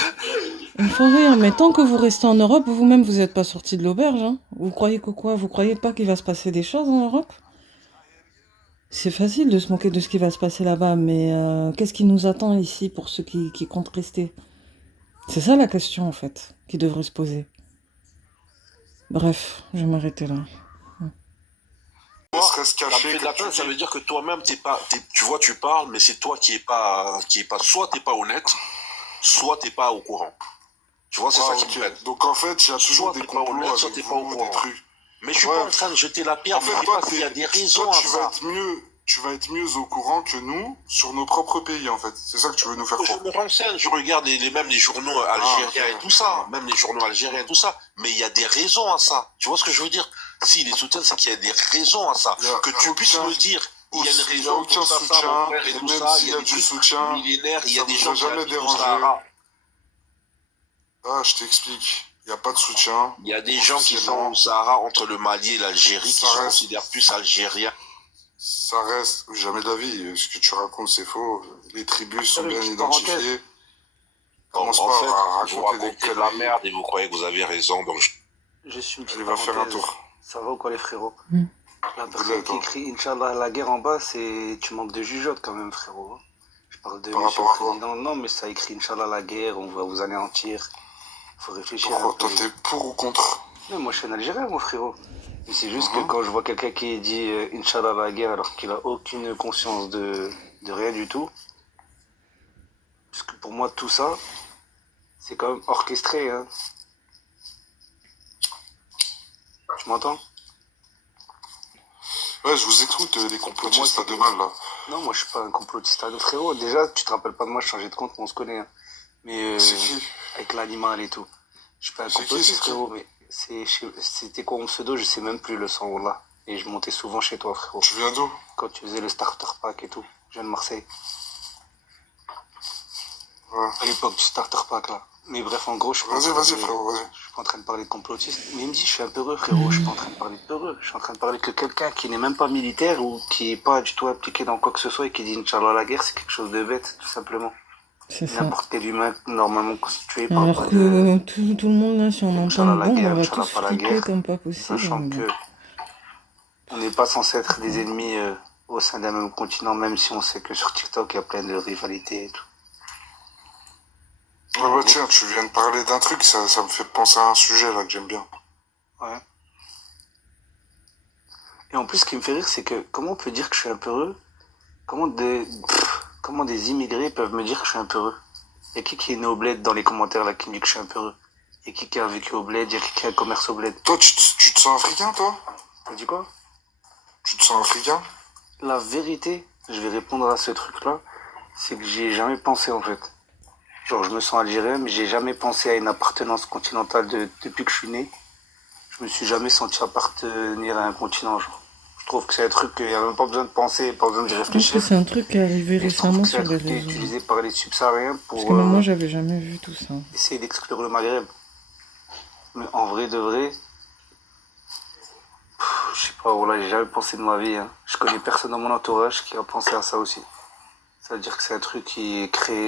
Ils me font rire, mais tant que vous restez en Europe, vous-même, vous n'êtes pas sortis de l'auberge. Hein. Vous croyez que quoi? Vous croyez pas qu'il va se passer des choses en Europe? C'est facile de se moquer de ce qui va se passer là-bas, mais qu'est-ce qui nous attend ici pour ceux qui comptent rester? C'est ça la question, en fait, qui devrait se poser. Bref, je vais m'arrêter là. Ne serait-ce Ça me caché, fait de la comme tu peine, ça dis. veut dire que toi-même, tu vois, tu parles, mais c'est toi soit t'es pas honnête, soit t'es pas au courant. Tu vois, c'est Ah, ça qui me ok. peine. Donc en fait, il y a toujours Soit des t'es pas complots honnête, soit avec t'es pas au vous, des courant. trucs. Mais je suis Ouais. pas en train de jeter la pierre, En mais fait, je dis toi, pas qu'il y a des raisons toi, à tu vas ça. être mieux au courant que nous sur nos propres pays, en fait. C'est ça que tu veux nous faire Je croire. me renseigne, je regarde même les journaux algériens ok. et tout ça, même les journaux algériens et tout ça, mais il y a des raisons à ça. Tu vois ce que je veux dire? Si les soutiens, c'est qu'il y a des raisons à ça. Il y a Que tu puisses aucun- me dire, il y a une Il n'y a raison aucun pour ça, soutien, mon frère, et et tout même ça, s'il il y y a a des du trucs soutien, millénaires, il y a ça des vous gens a qui jamais habitent au dérangé. Sahara. Ah, je t'explique. Il n'y a pas de soutien. Il y a des gens qui sont au Sahara entre le Mali et l'Algérie qui se considèrent plus algériens. Ça reste, jamais d'avis. Ce que tu racontes, c'est faux. Les tribus sont Une bien petite identifiées. parenthèse. Commence En pas fait, à vous raconter des racontez de la conneries. merde et vous croyez que vous avez raison, donc Juste une petite Allez, va faire un parenthèse. tour. Ça va ou quoi les frérots? Mm. La Dis-le, personne qui toi. écrit Inch'Allah la guerre en bas, c'est tu manques de jugeote quand même frérot. Je parle de Par monsieur le rapport à quoi? président. Non mais ça écrit Inch'Allah la guerre, on va vous anéantir. Faut réfléchir un Pourquoi? peu. Toi, t'es pour ou contre? Mais moi je suis un Algérien mon frérot. Mais c'est juste que Mhm. quand je vois quelqu'un qui dit Inch'Allah la guerre alors qu'il a aucune conscience de rien du tout. Parce que pour moi tout ça, c'est quand même orchestré. Hein. Tu m'entends? Ouais, je vous écoute, les complotistes à deux balles, là. Non, moi je suis pas un complotiste. Frérot, déjà, tu te rappelles pas de moi, je changeais de compte, mais on se connaît. Hein. Mais C'est qui? avec l'animal et tout. Je suis pas un C'est qui, complotiste, c'est qui? frérot, mais c'était quoi mon pseudo, je sais même plus le son là. Et je montais souvent chez toi, frérot. Tu viens d'où? Quand tu faisais le starter pack et tout. Je viens de Marseille. Ouais. À l'époque du starter pack là. Mais bref, en gros, je suis pas en train Vas-y, de- frérot, vas-y. Je suis pas en train de parler de complotistes. Mais il me dit, je suis un peureux, frérot. Je suis pas en train de parler de peureux. Je suis en train de parler que quelqu'un qui n'est même pas militaire ou qui est pas du tout impliqué dans quoi que ce soit et qui dit Inch'Allah la guerre, c'est quelque chose de bête, tout simplement. C'est ça. N'importe quel humain normalement constitué parle Alors pas que tout le monde, là, si on entend Inch'Allah une la bombe, guerre, on va Inch'Allah tous pas la flipper guerre. comme pas possible. Sachant mais que bon. on n'est pas censé être des ennemis au sein d'un même continent, même si on sait que sur TikTok il y a plein de rivalités et tout. Ah bah tiens, tu viens de parler d'un truc, ça me fait penser à un sujet, là, que j'aime bien. Ouais. Et en plus, ce qui me fait rire, c'est que comment on peut dire que je suis un peureux? Comment des immigrés peuvent me dire que je suis un peureux? Il y a qui est né au bled dans les commentaires là qui me dit que je suis un peureux? Il y a qui a vécu au bled? Il y a qui a un commerce au bled? Toi, tu te sens africain, toi? T'as dit quoi? Tu te sens africain? La vérité, je vais répondre à ce truc-là, c'est que j'y ai jamais pensé en fait. Genre, je me sens algérien, mais j'ai jamais pensé à une appartenance continentale depuis que je suis né. Je me suis jamais senti appartenir à un continent, genre. Je trouve que c'est un truc qu'il n'y a même pas besoin de penser, pas besoin d'y Je pense que réfléchir. c'est un truc qui est arrivé Et je trouve récemment que c'est un sur les truc qui est réseaux. utilisé par les subsahariens Parce pour que même moi, j'avais jamais vu tout ça. essayer d'exclure le Maghreb. Mais en vrai de vrai, je sais pas, voilà, j'ai jamais pensé de ma vie. Hein. Je connais personne dans mon entourage qui a pensé à ça aussi. Ça veut dire que c'est un truc qui est créé,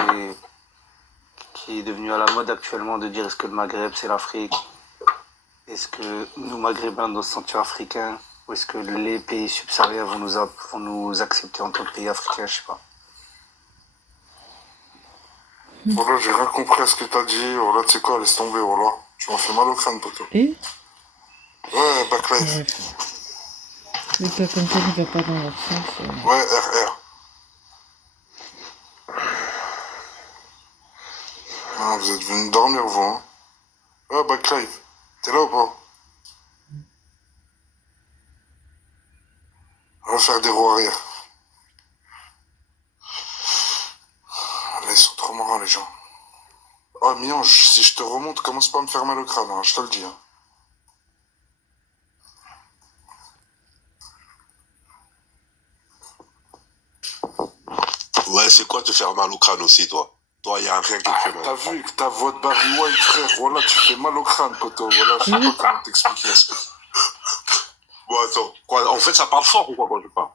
qui est devenu à la mode actuellement de dire est-ce que le Maghreb c'est l'Afrique? Est-ce que nous Maghrébins doivent se sentir africains? Ou est-ce que les pays subsahariens vont nous accepter en tant que pays africains? Je sais pas. Voilà, j'ai rien compris à ce que t'as dit. Voilà, tu sais quoi, laisse tomber, voilà. Tu m'as fait mal au crâne, poteau. Et Ouais, backlife. bref. Les cas comme ça ne vont pas dans leur sens. Ouais, RR. Ah, vous êtes venus dormir, vous, hein. Ouais, backlife. T'es là ou pas? On va faire des roues arrière. Là, ils sont trop marrants, les gens. Oh, Miange, si je te remonte, commence pas à me faire mal au crâne, hein, je te le dis. Hein. Ouais, c'est quoi te faire mal au crâne aussi, toi? Toi, y a rien qui te fait mal. T'as vu que ta voix de Barry White, frère, voilà, tu fais mal au crâne, poteau. Voilà, je sais pas comment t'expliquer. Bon, attends. Quoi, en fait, ça parle fort ou quoi quand tu parles?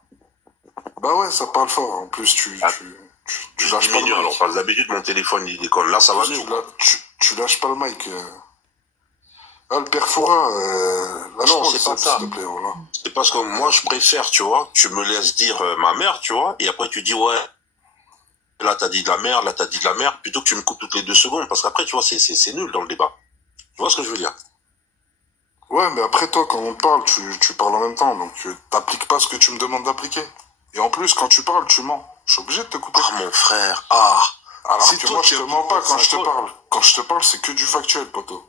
Bah ouais, ça parle fort. En plus, tu lâches pas le mic. Alors, parce que d'habitude, mon téléphone, il déconne. Là, ça va mieux. Tu lâches pas le mic. Ah, le père Foura, Non, lâche-moi le c'est pas sable, ça. s'il te plaît, voilà. C'est parce que moi, je préfère, tu vois, tu me laisses dire ma mère, tu vois, et après tu dis, ouais, là t'as dit de la merde, là t'as dit de la merde, plutôt que tu me coupes toutes les 2 secondes, parce qu'après, tu vois, c'est nul dans le débat. Tu vois ce que je veux dire? Ouais, mais après toi, quand on parle, tu parles en même temps, donc t'appliques pas ce que tu me demandes d'appliquer. Et en plus, quand tu parles, tu mens. Je suis obligé de te couper. Ah, mon frère, ah. Alors C'est que toi moi, qui je te as mens pas dit, quand je te c'est parle. Quand je te parle, c'est que du factuel, poteau.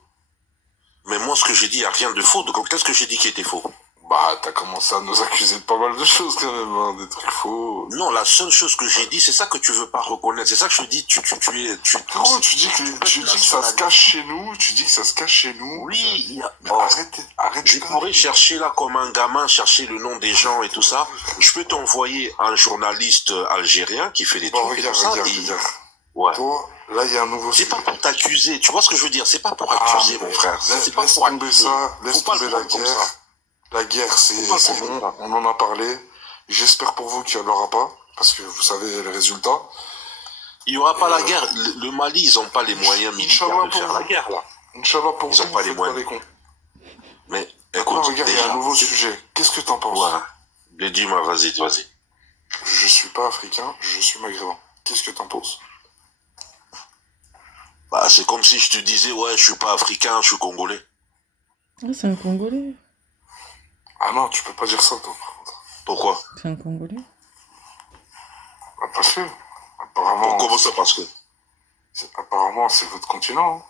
Mais moi, ce que j'ai dit, il n'y a rien de faux. Donc, qu'est-ce que j'ai dit qui était faux? Bah, t'as commencé à nous accuser de pas mal de choses quand même, hein, des trucs faux. Non, la seule chose que j'ai dit, c'est ça que tu veux pas reconnaître. C'est ça que je dis, Gros, tu dis que ça se cache chez nous, tu dis que ça se cache chez nous. Oui, il y a... Mais arrête. Je pourrais chercher là comme un gamin, chercher le nom des gens et tout ça. Je peux t'envoyer un journaliste algérien qui fait des trucs et tout ça. Regarde. Ouais. Toi, là, il y a un nouveau C'est sujet. pas pour t'accuser, tu vois ce que je veux dire? C'est pas pour accuser, mon frère. C'est pas Laisse pour tomber accuser. ça, laisse tomber la guerre. La guerre, c'est bon, on en a parlé. J'espère pour vous qu'il n'y en aura pas, parce que vous savez le résultat. Il n'y aura pas la guerre. Le Mali, ils n'ont pas les moyens militaires de faire la guerre, là. Inch'Allah pour Ils vous, n'ont pas les moyens. les cons. Mais, Après, écoute, regarde, il y a déjà, un nouveau sujet. Qu'est-ce que t'en penses? Ouais. Dis-moi, vas-y. Je suis pas africain, je suis maghrébin. Qu'est-ce que t'en penses? Bah, c'est comme si je te disais, ouais, je suis pas africain, je suis congolais. Ah, c'est un Congolais. Ah non, tu peux pas dire ça, toi, par contre. Pourquoi? C'est un Congolais. Bah, parce que, apparemment... Comment ça, parce que? Apparemment, c'est votre continent.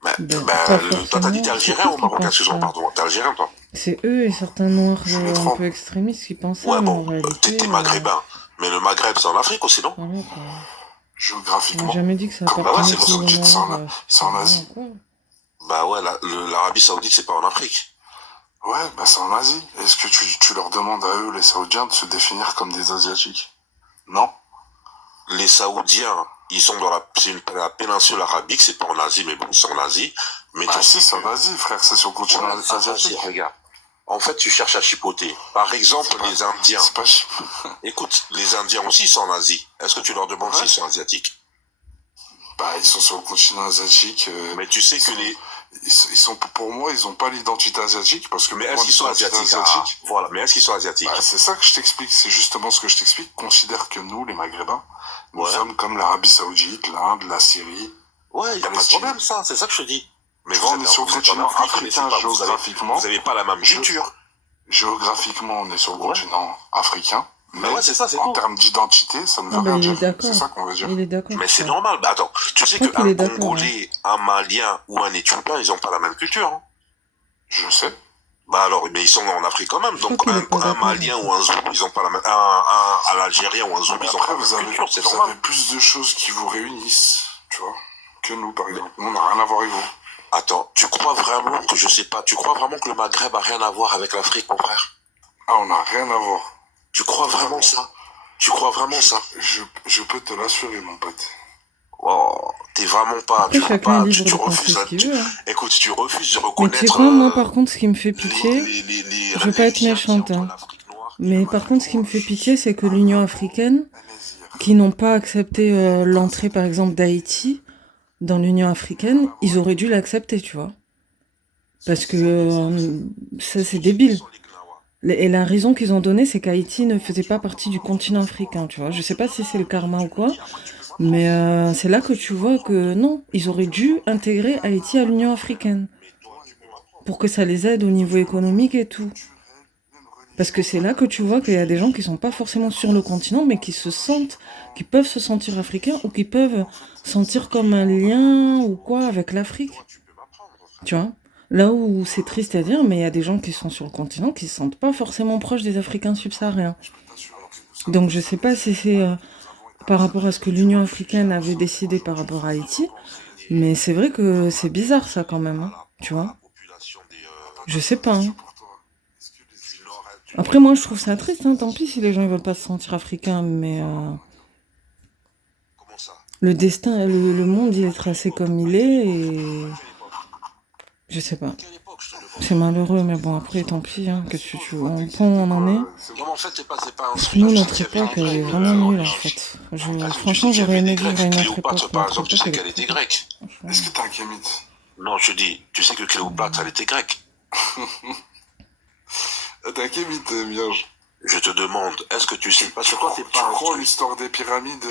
Bah, pas toi, t'as dit t'es algérien forcément, ou marocain? c'est eux qui Excuse-moi, pardon. T'es algérien, toi? C'est eux et certains noirs un peu extrémistes qui pensent ça, Ouais, mais en bon, réalité... t'es maghrébin. Mais le Maghreb, c'est en Afrique aussi, non? Voilà, quoi. Géographiquement. On n'a jamais dit que ça Comme appartenait l'Arabie Saoudite, c'est en Asie. Bah ouais, l'Arabie Saoudite, c'est pas en Afrique. Ouais, bah c'est en Asie. Est-ce que tu leur demandes à eux, les Saoudiens, de se définir comme des Asiatiques? Non. Les Saoudiens, ils sont dans la péninsule arabique, c'est pas en Asie, mais bon, c'est en Asie. Mais bah si, c'est en Asie, frère, c'est sur le continent asiatique. Regarde. En fait, tu cherches à chipoter. Par exemple, les Indiens. C'est pas Écoute, les Indiens aussi sont en Asie. Est-ce que tu leur demandes s'ils sont asiatiques? Bah, ils sont sur le continent asiatique. Mais tu sais que ils sont, pour moi, ils ont pas l'identité asiatique parce que. Mais est-ce qu'ils sont asiatiques? Voilà. Mais est-ce qu'ils sont asiatiques? Bah, c'est ça que je t'explique. C'est justement ce que je t'explique. Considère que nous, les Maghrébins, nous sommes comme l'Arabie Saoudite, l'Inde, la Syrie. Ouais, il y a pas de problème, ça. C'est ça que je te dis. Mais vous on est sur le continent africain géographiquement. Vous n'avez pas la même culture. Géographiquement, on est sur le continent africain. Mais ouais, c'est ça, c'est en termes d'identité, ça ne veut rien dire. C'est ça qu'on veut dire. Il est d'accord. Mais c'est normal. Bah attends, tu sais qu'un Congolais, un Malien ou un Éthiopien, ils n'ont pas la même culture. Hein. Je sais. Bah alors, mais ils sont en Afrique quand même. Donc un Malien ou un Zoulou, ils n'ont pas la même. Un Algérien ou un Zoulou, ils n'ont pas la même culture. C'est normal. Vous avez plus de choses qui vous réunissent, tu vois, que nous, par exemple. Nous, on n'a rien à voir avec vous. Attends, tu crois vraiment que, je sais pas, tu crois vraiment que le Maghreb a rien à voir avec l'Afrique, mon frère? Ah, on n'a rien à voir. Tu crois vraiment ça? Tu crois vraiment ça? Je peux te l'assurer, mon pote. Oh, t'es vraiment pas... Après, chacun est libre de penser ce qu'il veut. Écoute, tu refuses de Mais reconnaître... tu sais quoi, moi, par contre, ce qui me fait pitié... Je veux pas être méchante, hein. Mais par contre, ce qui me fait pitié, c'est que l'Union africaine, qui n'ont pas accepté l'entrée, par exemple, d'Haïti... dans l'Union africaine, ils auraient dû l'accepter, tu vois. Parce que ça, c'est débile. Et la raison qu'ils ont donnée, c'est qu'Haïti ne faisait pas partie du continent africain, tu vois. Je sais pas si c'est le karma ou quoi, mais c'est là que tu vois que non, ils auraient dû intégrer Haïti à l'Union africaine. Pour que ça les aide au niveau économique et tout. Parce que c'est là que tu vois qu'il y a des gens qui sont pas forcément sur le continent, mais qui se sentent, qui peuvent se sentir africains ou qui peuvent sentir comme un lien ou quoi avec l'Afrique. Tu vois? Là où c'est triste à dire, mais il y a des gens qui sont sur le continent qui se sentent pas forcément proches des Africains subsahariens. Donc je sais pas si c'est par rapport à ce que l'Union africaine avait décidé par rapport à Haïti, mais c'est vrai que c'est bizarre ça quand même, hein, tu vois? Je sais pas, hein. Après, moi, je trouve ça triste, hein. Tant pis si les gens ne veulent pas se sentir africains, mais le destin, le monde, il est tracé comme il est, et je sais pas. C'est malheureux, mais bon, après, tant pis, hein. Qu'est-ce que tu veux? On prend où on en est. Nous, notre époque, elle est vraiment nulle, en fait. Franchement, j'aurais aimé vivre à une autre époque. Par exemple, tu sais qu'elle était grecque. Est-ce que t'es un kémite? Non, je dis, tu sais que Cléopâtre, elle était grecque. T'as quel mythe, Miange? Je te demande, est-ce que tu sais pas que toi, t'es Tu pas... crois l'histoire des pyramides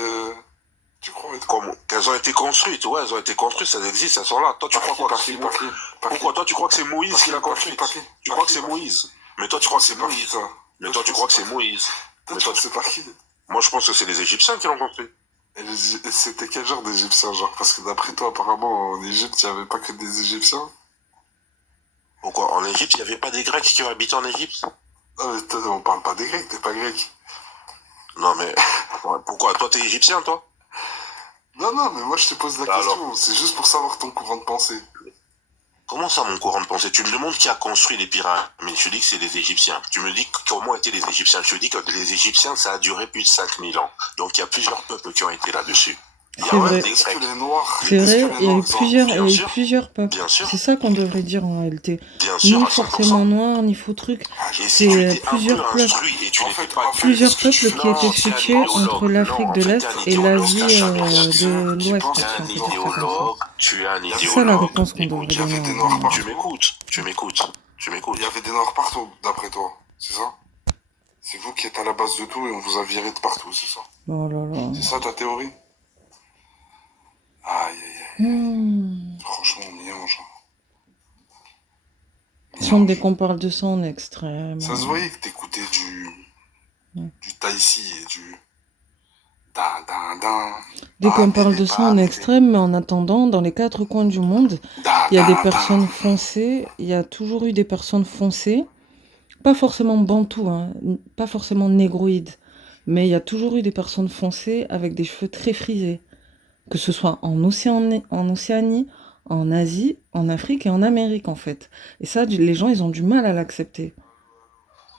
Tu crois Comment? Qu'elles ont été construites, ouais, elles ont été construites, elles existent, elles sont là. Toi, tu crois quoi? Pourquoi? Toi, tu crois que c'est Moïse qui l'a construite? Tu crois que c'est Moïse? Mais toi, tu crois que c'est Moïse? Mais toi, tu crois que c'est Moïse? Mais toi, c'est par qui? Moi, je pense que c'est les Égyptiens qui l'ont construit. Et c'était quel genre d'Égyptiens, genre? Parce que d'après toi, apparemment, en Égypte, il n'y avait pas que des Égyptiens. Pourquoi? En Égypte, il n'y avait pas des Grecs qui ont habité en Égypte? Non, mais toi, on parle pas des Grecs, t'es pas grec. Non, mais pourquoi? Toi, t'es égyptien, toi? Non, mais moi, je te pose la question. C'est juste pour savoir ton courant de pensée. Comment ça, mon courant de pensée? Tu me demandes qui a construit les pyramides. Je dis que c'est les Égyptiens. Tu me dis comment étaient les Égyptiens. Je te dis que les Égyptiens, ça a duré plus de 5000 ans. Donc, il y a plusieurs peuples qui ont été là-dessus. C'est vrai. C'est vrai, il y a eu plusieurs peuples. C'est ça qu'on devrait dire en réalité. Ni forcément noir, ni faux truc. C'est plusieurs peuples. Plusieurs peuples qui étaient situés entre l'Afrique de l'Est et l'Asie de l'Ouest. Tu es un idéologue. C'est ça la réponse qu'on devrait donner. Tu m'écoutes. Il y avait des noirs partout, d'après toi, c'est ça? C'est vous qui êtes à la base de tout et on vous a viré de partout, c'est ça? Oh là là. C'est ça ta théorie? Aïe. Franchement, Miange. Dès qu'on parle de ça, on est extrême. Ça se voyait que t'écoutais du Taïsi et du... Dès qu'on parle de ça, on est extrême, mais en attendant, dans les 4 coins du monde, il y a des personnes foncées, il y a toujours eu des personnes foncées, pas forcément bantoues, hein, pas forcément négroïdes, mais il y a toujours eu des personnes foncées avec des cheveux très frisés. Que ce soit en Océanie, en Asie, en Afrique et en Amérique, en fait. Et ça, les gens, ils ont du mal à l'accepter.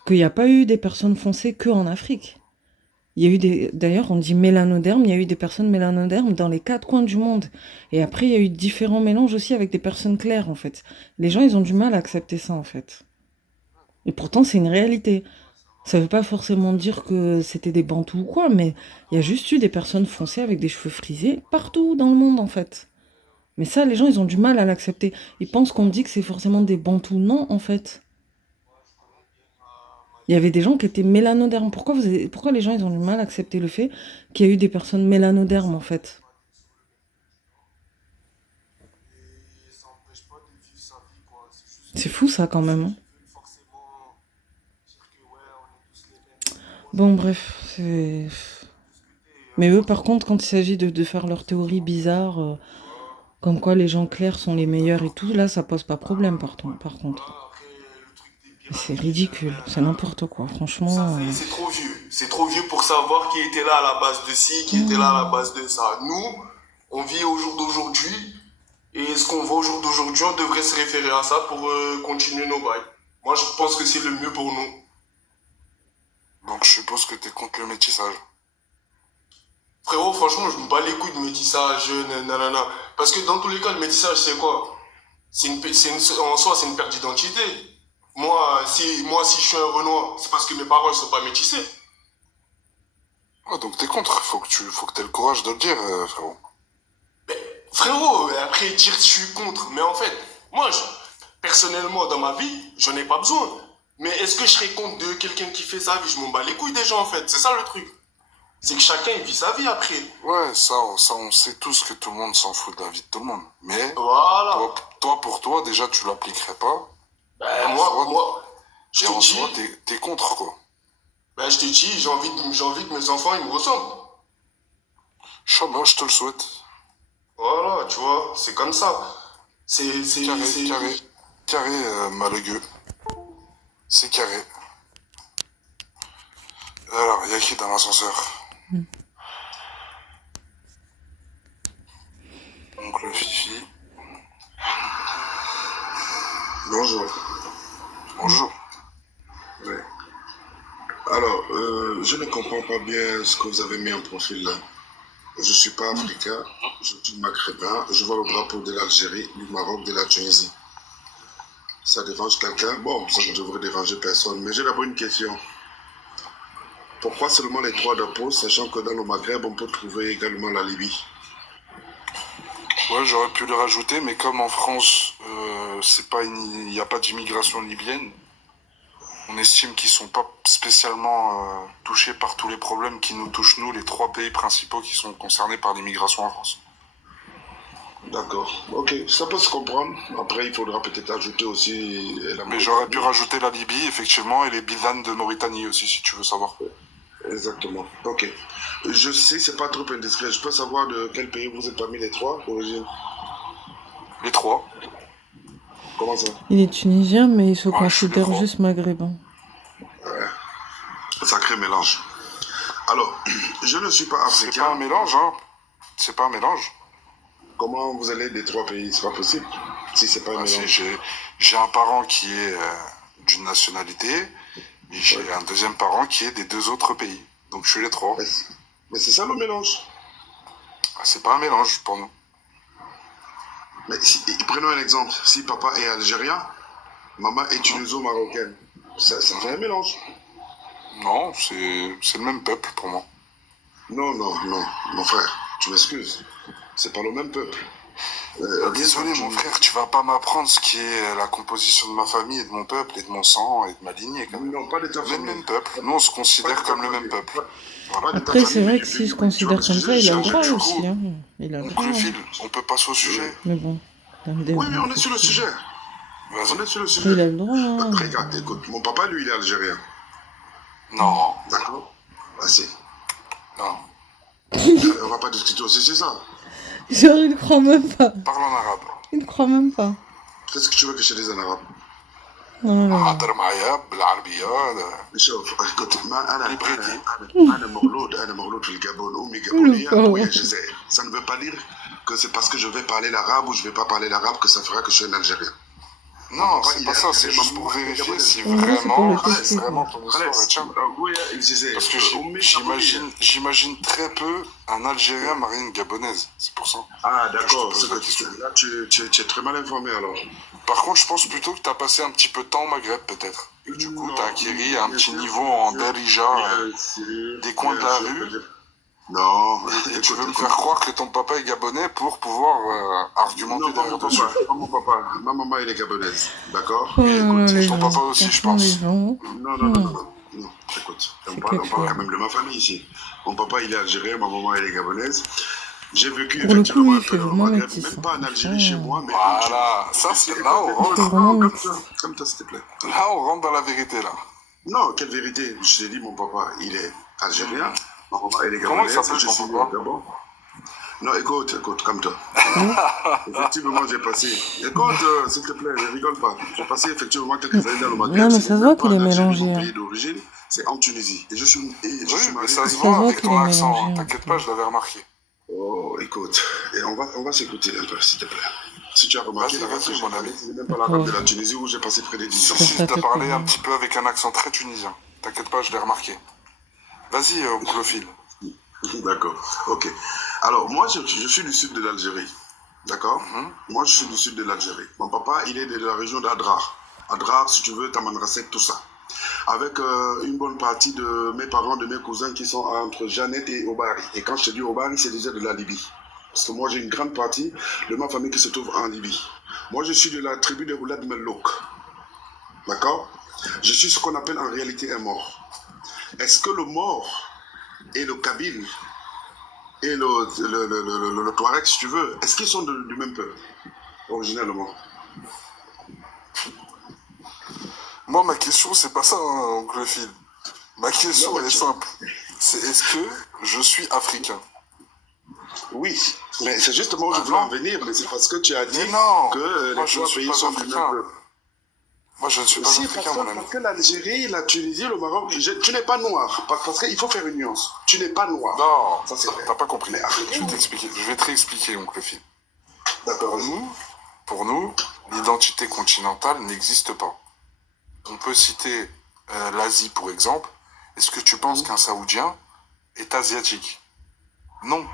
Qu'il n'y a pas eu des personnes foncées qu'en Afrique. Il y a eu d'ailleurs, on dit mélanodermes, il y a eu des personnes mélanodermes dans les 4 coins du monde. Et après, il y a eu différents mélanges aussi avec des personnes claires, en fait. Les gens, ils ont du mal à accepter ça, en fait. Et pourtant, c'est une réalité. Ça veut pas forcément dire que c'était des bantous ou quoi, mais il y a juste eu des personnes foncées avec des cheveux frisés partout dans le monde, en fait. Mais ça, les gens, ils ont du mal à l'accepter. Ils pensent qu'on dit que c'est forcément des bantous. Non, en fait. Il y avait des gens qui étaient mélanodermes. Pourquoi les gens, ils ont du mal à accepter le fait qu'il y a eu des personnes mélanodermes, en fait? C'est fou, ça, quand même, hein. Bon, bref, c'est... Mais eux, par contre, quand il s'agit de faire leurs théories bizarres, comme quoi les gens clairs sont les meilleurs et tout, là, ça pose pas problème, par contre. C'est ridicule, c'est n'importe quoi, franchement... C'est trop vieux. C'est trop vieux pour savoir qui était là à la base de ci, qui était là à la base de ça. Nous, on vit au jour d'aujourd'hui, et ce qu'on voit au jour d'aujourd'hui, on devrait se référer à ça pour continuer nos bails. Moi, je pense que c'est le mieux pour nous. Donc je suppose que t'es contre le métissage. Frérot, franchement, je me bats les couilles de métissage, nanana. Parce que dans tous les cas, le métissage, c'est quoi? En soi, c'est une perte d'identité. Moi, si je suis un Renoir, c'est parce que mes parents ne sont pas métissés. Ouais, donc t'es contre. Faut que t'aies le courage de le dire, frérot. Mais, frérot, après dire que je suis contre. Mais en fait, moi, personnellement, dans ma vie, j'en ai pas besoin. Mais est-ce que je serais contre de quelqu'un qui fait sa vie? Je m'en bats les couilles des gens, en fait. C'est ça le truc. C'est que chacun il vit sa vie après. Ouais, ça on sait tous que tout le monde s'en fout de la vie de tout le monde. Mais voilà. Toi pour toi, déjà tu l'appliquerais pas. Ben, moi, je te dis... t'es contre, quoi. Ben, je te dis, j'ai envie que mes enfants, ils me ressemblent. Inch'Allah, je te le souhaite. Voilà, tu vois, c'est comme ça. Carré, Malegueux. C'est carré. Alors, il y a qui dans l'ascenseur? Oncle Fifi. Bonjour. Bonjour. Oui. Alors, je ne comprends pas bien ce que vous avez mis en profil là. Je ne suis pas africain, je suis maghrébin, je vois le drapeau de l'Algérie, du Maroc, de la Tunisie. Ça dérange quelqu'un? Bon, ça ne devrait déranger personne, mais j'ai d'abord une question. Pourquoi seulement les 3 drapeaux, sachant que dans le Maghreb, on peut trouver également la Libye? Ouais, j'aurais pu le rajouter, mais comme en France, il n'y a pas d'immigration libyenne, on estime qu'ils sont pas spécialement touchés par tous les problèmes qui nous touchent, nous, les 3 pays principaux qui sont concernés par l'immigration en France. D'accord. Ok, ça peut se comprendre. Après, il faudra peut-être ajouter aussi la Mais j'aurais pu rajouter la Libye, effectivement, et les bidanes de Mauritanie aussi, si tu veux savoir. Exactement. Ok. Je sais, c'est pas trop indiscret. Je peux savoir de quel pays vous êtes parmi les 3 d'origine? Les 3. Comment ça? Il est tunisien, mais il se je suis considère les 3. juste maghrébin. Ouais. Sacré mélange. Alors, je ne suis pas africain. C'est pas un mélange, hein. C'est pas un mélange. Comment vous allez des 3 pays? C'est pas possible. Si c'est pas un mélange. Si, j'ai un parent qui est d'une nationalité, et j'ai un deuxième parent qui est des 2 autres pays. Donc je suis les 3. Mais c'est ça le mélange. C'est pas un mélange pour nous. Mais prenons un exemple. Si papa est algérien, maman est tuniso-marocaine, ça fait un mélange. Non, c'est le même peuple pour moi. Non, mon frère, tu m'excuses. C'est pas le même peuple. Désolé mon frère, tu vas pas m'apprendre ce qui est la composition de ma famille et de mon peuple et de mon sang et de ma lignée quand même. Non, pas de ta famille. Même peuple. Nous on se considère comme le même peuple. Voilà. Après, c'est vrai que s'il se considère comme ça, il a le droit aussi. Hein. Il a le droit. On peut passer au sujet. Mais bon. Oui, mais on est sur le sujet. On est sur le sujet. Il a le droit. Hein. Regarde, écoute, mon papa, lui, il est algérien. Non. D'accord. Assez. Non. On va pas discuter aussi, c'est ça. Genre, il ne croit même pas. Parle en arabe. Il ne croit même pas. Qu'est-ce que tu veux que je te dise en arabe? حاضر معايا بالعربية. شوف كنت ما انا مولود في الجابون امي جابونيه وابويا جزائري. Ça ne veut pas dire que c'est parce que je vais parler l'arabe ou je vais pas parler l'arabe que ça fera que je suis un Algérien. Non, c'est pas ça, c'est juste pour vérifier si vraiment ton histoire est tiens. Parce que j'imagine très peu un Algérien marier une Gabonaise, c'est pour ça. Ah d'accord, là tu es très mal informé alors. Par contre, je pense plutôt que tu as passé un petit peu de temps au Maghreb peut-être. Et du coup, tu as acquis un petit niveau en Darija, des coins de la rue. Non. Et tu veux me faire croire que ton papa est gabonais pour pouvoir argumenter derrière dessus. Pas mon papa, ma maman elle est gabonaise, d'accord? Ton papa aussi, je pense. Non. Écoute, on parle quand même de ma famille ici. Mon papa il est algérien, ma maman elle est gabonaise. J'ai vécu effectivement un peu au Maghreb, même pas en Algérie chez moi, mais... Voilà, ça c'est là on rentre. Comme ça, s'il te plaît. Là on rentre dans la vérité là. Non, quelle vérité? Je t'ai dit, mon papa il est algérien. Ma maman, elle est Comment il gabonaise. s'appelle ton papa? Non, écoute, comme toi. Effectivement, j'ai passé... Écoute, s'il te plaît, ne rigole pas. J'ai passé effectivement quelques années dans le Maghreb. Non, mais ça se voit qu'il est mélangé. Mon pays d'origine, c'est en Tunisie. Et je suis mais ça se voit avec ton accent. T'inquiète pas, je l'avais remarqué. Oh, écoute, et on va s'écouter un peu, s'il te plaît. Si tu as remarqué, vas-y, mon ami. c'est même pas l'arabe de la Tunisie où j'ai passé près des 10 ans. Si, t'as parlé un petit peu avec un accent très tunisien. T'inquiète pas, je l'ai remarqué. Vas-y, Clophile. D'accord, ok. Alors, moi, je suis du sud de l'Algérie. D'accord? Moi, je suis du sud de l'Algérie. Mon papa, il est de la région d'Adrar. Adrar, si tu veux, Tamanrasset, tout ça. Avec une bonne partie de mes parents, de mes cousins qui sont entre Jeannette et Obari. Et quand je te dis Obari, c'est déjà de la Libye. Parce que moi, j'ai une grande partie de ma famille qui se trouve en Libye. Moi, je suis de la tribu de Oulad Mellouk. D'accord? Je suis ce qu'on appelle en réalité un mort. Est-ce que le mort et le Kabyle et le Touareg, si tu veux, est-ce qu'ils sont du même peuple, originellement? Moi, ma question, c'est pas ça, hein, oncle Phil. Ma question est simple. C'est est-ce que je suis africain? Oui, mais c'est justement où je voulais en venir, mais c'est parce que tu as dit que moi, les trois pays sont du même peuple. Moi, je ne suis pas africain, mon ami. Parce que l'Algérie, la Tunisie, le Maroc, tu n'es pas noir. Parce qu'il faut faire une nuance. Tu n'es pas noir. Non, ça c'est t'as pas compris. Je vais t'expliquer. Je vais te réexpliquer, oncle Phil. D'accord. Pour nous, l'identité continentale n'existe pas. On peut citer l'Asie, pour exemple. Est-ce que tu penses qu'un Saoudien est asiatique? Non.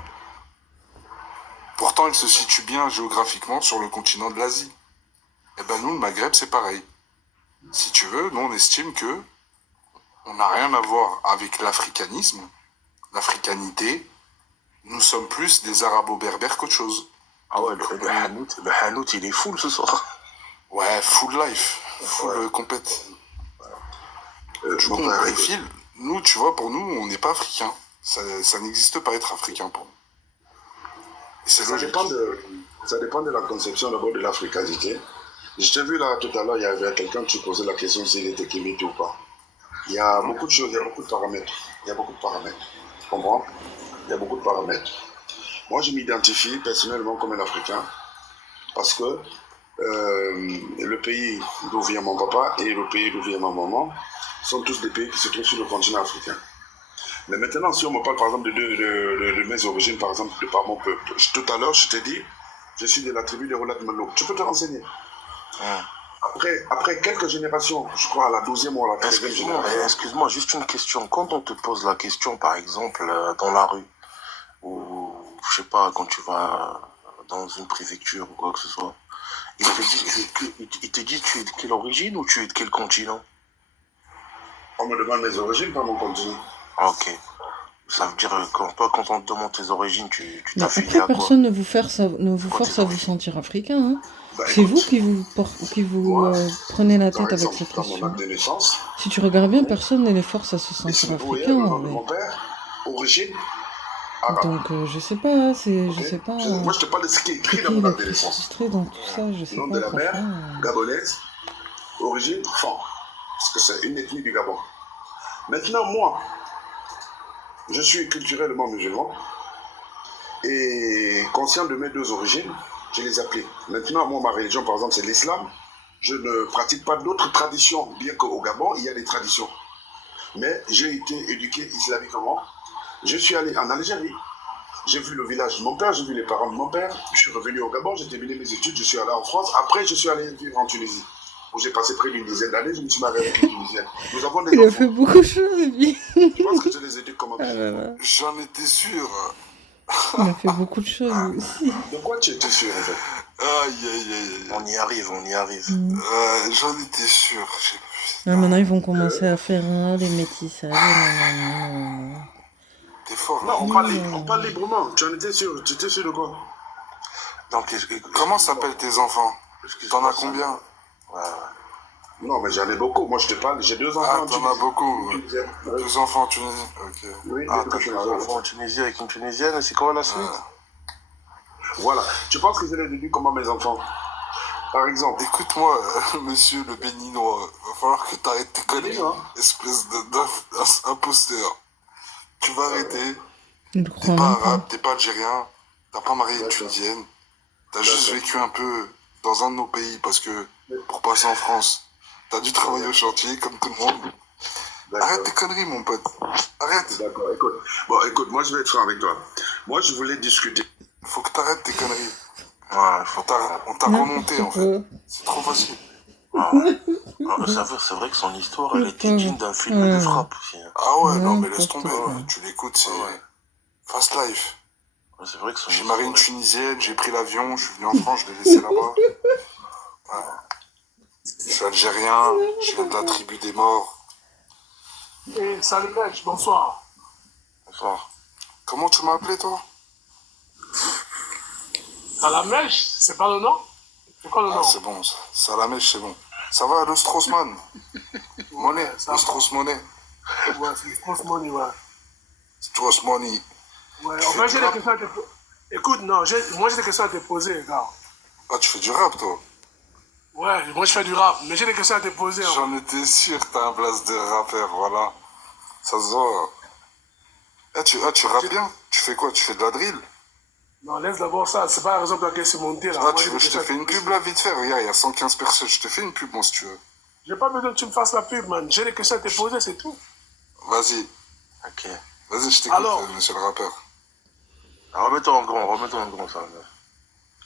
Pourtant, il se situe bien géographiquement sur le continent de l'Asie. Eh ben nous, le Maghreb, c'est pareil. Si tu veux, nous, on estime que on n'a rien à voir avec l'africanisme, l'africanité. Nous sommes plus des arabo-berbères qu'autre chose. Ah ouais, le Hanout, il est full ce soir. Ouais, full life, full compète. Du coup, Mon on frère, profile. Nous, tu vois, pour nous, on n'est pas africain. Ça n'existe pas être africain pour nous. Et c'est ça logique. ça dépend de la conception d'abord de l'africanité. Je t'ai vu là tout à l'heure, il y avait quelqu'un qui posait la question s'il était kémite ou pas. Il y a beaucoup de choses, il y a beaucoup de paramètres. Tu comprends? Il y a beaucoup de paramètres. Moi, je m'identifie personnellement comme un Africain parce que le pays d'où vient mon papa et le pays d'où vient ma maman sont tous des pays qui se trouvent sur le continent africain. Mais maintenant, si on me parle par exemple de mes origines, par exemple, de par mon peuple, tout à l'heure, je t'ai dit, je suis de la tribu des Rolat Malo. Tu peux te renseigner. Après quelques générations, je crois à la 12e ou à la 13e génération. Excuse-moi, juste une question. Quand on te pose la question, par exemple, dans la rue, ou je sais pas, quand tu vas dans une préfecture ou quoi que ce soit, il te dit tu es de quelle origine ou tu es de quel continent? On me demande mes origines, pas mon continent. Ok. Ça veut dire quand on te demande tes origines, tu Mais t'affilies après, à quoi? personne ne vous force à vous sentir africain. Hein. C'est vous qui vous prenez la tête avec cette question. Si tu regardes bien, personne ne les force à se sentir africain. Mon père, origine arabe. Donc, je sais pas, je sais pas. Moi, je te parle de ce qui est écrit dans mon acte de naissance. Dans tout ça, je sais Nom pas. de la mère, gabonaise, origine, Fan. Parce que c'est une ethnie du Gabon. Maintenant, moi, je suis culturellement musulman et conscient de mes deux origines, je les applique. Maintenant, moi, ma religion, par exemple, c'est l'islam. Je ne pratique pas d'autres traditions, bien qu'au Gabon, il y a des traditions. Mais j'ai été éduqué islamiquement. Je suis allé en Algérie. J'ai vu le village de mon père, j'ai vu les parents de mon père. Je suis revenu au Gabon, j'ai terminé mes études, je suis allé en France. Après, je suis allé vivre en Tunisie, où j'ai passé près d'une dizaine d'années. Je me suis marié avec une Tunisienne. Nous avons des Il a enfants. fait beaucoup de choses, lui. Je pense que je les éduque comme un là. J'en étais sûr. Il a fait beaucoup de choses, lui aussi. De quoi tu étais sûr, en fait? Aïe. On y arrive. J'en étais sûr. Maintenant, ils vont commencer à faire les métissages. T'es fort, non, on parle librement. Tu en étais sûr? Tu étais sûr de quoi? Donc, comment s'appellent tes enfants? T'en as combien? Non, mais j'en ai beaucoup. Moi, je te parle, j'ai deux enfants. Ah, t'en as beaucoup. Deux enfants en Tunisie. Ok. Oui, t'as deux enfants en Tunisie avec une Tunisienne, c'est quoi la suite? Voilà. Tu penses que je les éduque comment mes enfants? Par exemple. Écoute-moi, monsieur le béninois, va falloir que t'arrêtes tes conneries, espèce d'imposteur. Tu vas arrêter. T'es pas arabe, t'es pas algérien, t'as pas marié une tunisienne, t'as juste vécu un peu dans un de nos pays parce que pour passer en France, t'as dû travailler au chantier comme tout le monde. Arrête tes conneries, mon pote. Arrête. D'accord, écoute. Bon, écoute, moi je vais être franc avec toi. Moi je voulais discuter. Faut que t'arrêtes tes conneries. Ouais, on t'a remonté en fait. C'est trop facile. C'est vrai que son histoire, elle était digne d'un film de frappe aussi. Ah ouais, non mais laisse tomber. Tu l'écoutes, c'est Fast Life. C'est vrai que j'ai marié une Tunisienne, j'ai pris l'avion, je suis venu en France, je l'ai laissé là-bas. Voilà. Je suis algérien, je viens de la tribu des morts. Et salut mec, bonsoir. Bonsoir. Comment tu m'as appelé toi? Salamèche, c'est pas le nom? C'est quoi le nom? C'est bon, ça. Salamèche, c'est bon. Ça va, le Straussman? Monnaie, le Strauss-Monnaie. Ouais, c'est le Strauss-Money, ouais. Strauss-Money. Ouais, en fait, j'ai des questions à te poser. Écoute, non, moi j'ai des questions à te poser, gars. Ah, tu fais du rap, toi? Ouais, moi je fais du rap, mais j'ai des questions à te poser. J'en étais sûr que t'as un place de rappeur, voilà. Ça se voit. Tu rappes bien? Tu fais quoi? Tu fais de la drill? Non, laisse d'abord ça, c'est pas la raison pour laquelle c'est monté là. Ah, tu veux que je te fais une pub là, vite fait? Regarde, il y a 115 personnes, je te fais une pub, moi, si tu veux. J'ai pas besoin que tu me fasses la pub, man. J'ai des questions à te poser, c'est tout. Vas-y. Ok. Vas-y, je t'écoute, monsieur le rappeur. Remets-toi en grand, ça.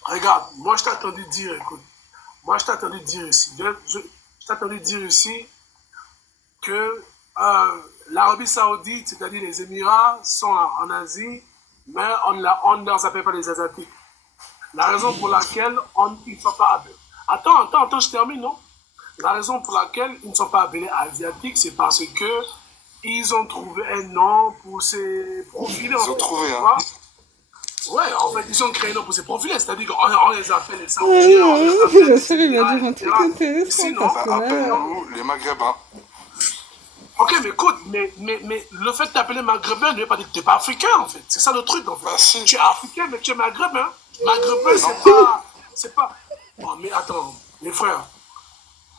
Regarde, moi je t'ai entendu dire, écoute. Moi je t'ai entendu dire ici. Je t'ai entendu dire ici que l'Arabie Saoudite, c'est-à-dire les Émirats, sont en Asie, mais on ne leur appelle pas les Asiatiques. La raison pour laquelle ils ne sont pas appelés. Attends, je termine, non? La raison pour laquelle ils ne sont pas appelés Asiatiques, c'est parce que ils ont trouvé un nom pour se profiler. Ils ont trouvé, hein? Ouais, en fait, ils ont créé un nom pour se profiler, c'est-à-dire qu'on les appelle les Saoudiens, on les appelle Bien les sûr, il va Sénégalais, dire un etc. truc intéressant Sinon, parce que là... Appelle-nous les Maghrébins. ok, mais écoute, mais le fait de t'appeler maghrébin ne veut pas dire que tu n'es pas africain, en fait. C'est ça le truc, en fait. Bah si. Tu es africain, mais tu es maghrébin. Maghrébin, c'est pas... Bon, mais attends, mes frères.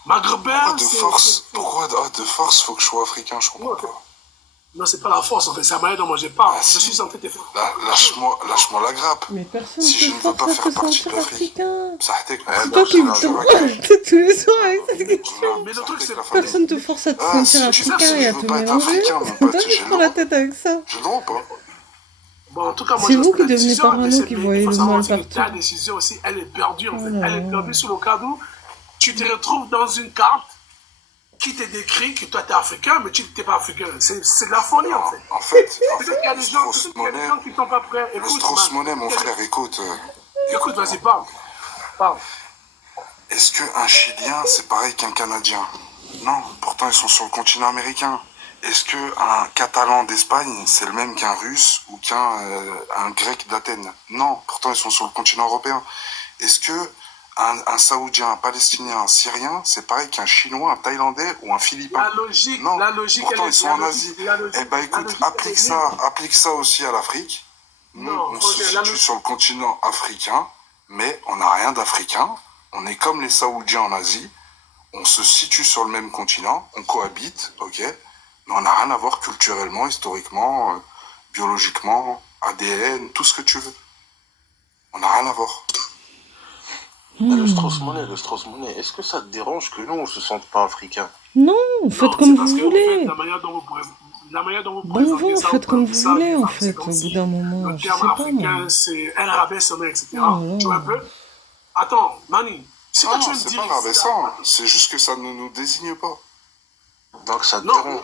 Maghrébin, Pourquoi de force? Pourquoi de force faut que je sois africain? Je comprends pas. Non, c'est pas la force, en fait. C'est la manière dont moi je parle. Ah, Je si. suis en train de te faire... Lâche-moi la grappe. Mais personne Si je te ne veux pas force à faire te partie de sentir l'Afrique. africain. Ça a été C'est toi qui me tournes tous les soirs avec cette question. Mais le truc, c'est... Personne te force à te sentir africain et à te mélanger. C'est toi qui te prends la tête avec ça. Je ne vois pas. Bon, en tout cas, moi, C'est je vous respecte qui la devenez décision, mais parano, qui voyez il faut le savoir mal aussi que partout. ta décision aussi, elle est perdue, en fait. Oh là Elle est là. perdue sur le cadre où tu te retrouves dans une carte qui te décrit que toi, tu es africain, mais tu n'es pas africain. C'est de la folie, en fait. En fait, Peut-être qu'il y a des gens qui ne sont pas prêts. le Écoute, Strauss-Monnet, mon frère, écoute. Écoute, vas-y, parle. Parle. Est-ce qu'un Chilien, c'est pareil qu'un Canadien? Non, pourtant ils sont sur le continent américain. Est-ce qu'un Catalan d'Espagne, c'est le même qu'un Russe ou qu'un Grec d'Athènes? Non, pourtant ils sont sur le continent européen. Est-ce que un Saoudien, un Palestinien, un Syrien, c'est pareil qu'un Chinois, un Thaïlandais ou un Philippin? La logique, pourtant elle ils sont en Asie. Eh ben écoute, applique ça aussi à l'Afrique. Nous, on se situe sur le continent africain, mais on n'a rien d'africain. On est comme les Saoudiens en Asie. On se situe sur le même continent, on cohabite, ok, mais on n'a rien à voir culturellement, historiquement, biologiquement, ADN, tout ce que tu veux. On n'a rien à voir. Le Strauss-Monnet, est-ce que ça te dérange que nous, on se sente pas africains? Non, faites comme vous voulez. La manière dont vous Bon présentez vent, ça, faites comme vous ça, voulez, en c'est fait, comme au si bout d'un moment. le Je sais terme pas, moi. africain, c'est un rabaissement, etc. Oh Tu vois un peu? Attends, Mani, si toi tu veux me c'est dire... pas rabaissant, c'est juste que ça ne nous désigne pas. Donc ça te Non, dérange?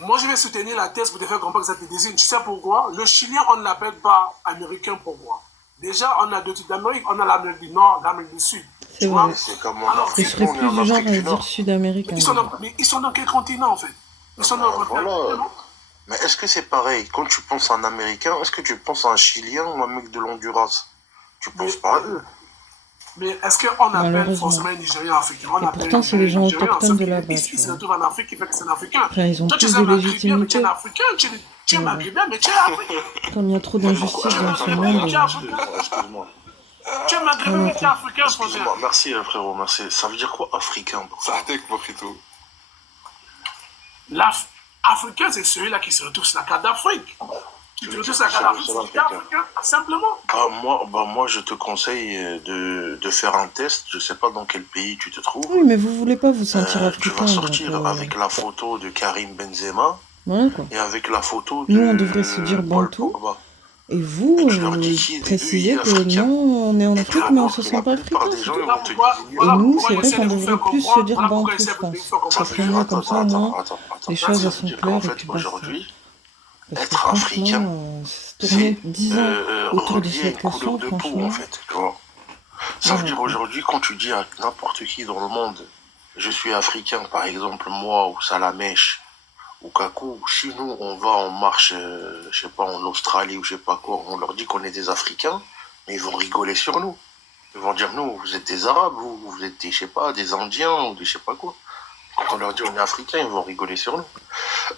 moi je vais soutenir la thèse pour te faire comprendre que ça te désigne. Tu sais pourquoi? Le Chilien, on ne l'appelle pas américain pour moi. Déjà, on a deux types d'Amérique. On a l'Amérique du Nord, l'Amérique du Sud. C'est vrai. C'est comme en Alors, Je Afrique, serais nous, on est plus en du genre Afrique à du dire Nord. sud-américain. Mais ils sont dans quel continent en fait? Ils sont dans quel Voilà. continent? Mais est-ce que c'est pareil? Quand tu penses à un Américain, est-ce que tu penses à un Chilien ou un mec de l'Honduras? Tu penses pas à eux. Mais est-ce qu'on appelle Malheureusement. forcément un Nigérien africain? On Et appelle pourtant, c'est les gens Nigérien, autochtones de sauf là-bas, qu'il tu se vois. retrouve en Afrique qui fait que c'est un Africain. Enfin, ils ont Toi, tu plus es de un Maghrébin, mais tu es légitimité. un Africain. Tu es Voilà. Maghrébin, mais tu es Africain. Comme il y a trop d'injustice dans ce monde. Excuse-moi. Tu es Maghrébin, mais tu es Africain, frangin. Excuse-moi, merci frérot, merci. Ça veut dire quoi africain pour ça? L'Africain, c'est celui-là qui se retrouve sur la carte d'Afrique. Tu te retrouves sur la carte d'Afrique, c'est africain, simplement. Moi, je te conseille de faire un test. Je sais pas dans quel pays tu te trouves. Oui, mais vous voulez pas vous sentir Tu africain. vas sortir donc, avec la photo de Karim Benzema voilà, quoi. et avec la photo de Nous, on devrait se dire Paul Bantou. Pogba. Et vous, précisez que non, on est en Afrique, mais on se sent pas africain. Des gens, ils vont te Et nous, c'est vrai qu'on devrait plus se dire Bantou, je pense. Ça serait mieux comme ça, au moins, les choses elles sont claires et puis basta. aujourd'hui, Parce que être africain, franchement, tourner 10 ans autour de relié à cette une couleur question, de peau, franchement. en fait, tu vois. Ça veut dire aujourd'hui, quand tu dis à n'importe qui dans le monde, je suis africain, par exemple, moi, ou Salamèche, ou Kakou, si nous, on va en marche, je sais pas, en Australie, ou je sais pas quoi, on leur dit qu'on est des Africains, mais ils vont rigoler sur nous. Ils vont dire, nous, vous êtes des Arabes, vous êtes des, je sais pas, des Indiens, ou des je sais pas quoi. Quand on leur dit on est Africains, ils vont rigoler sur nous.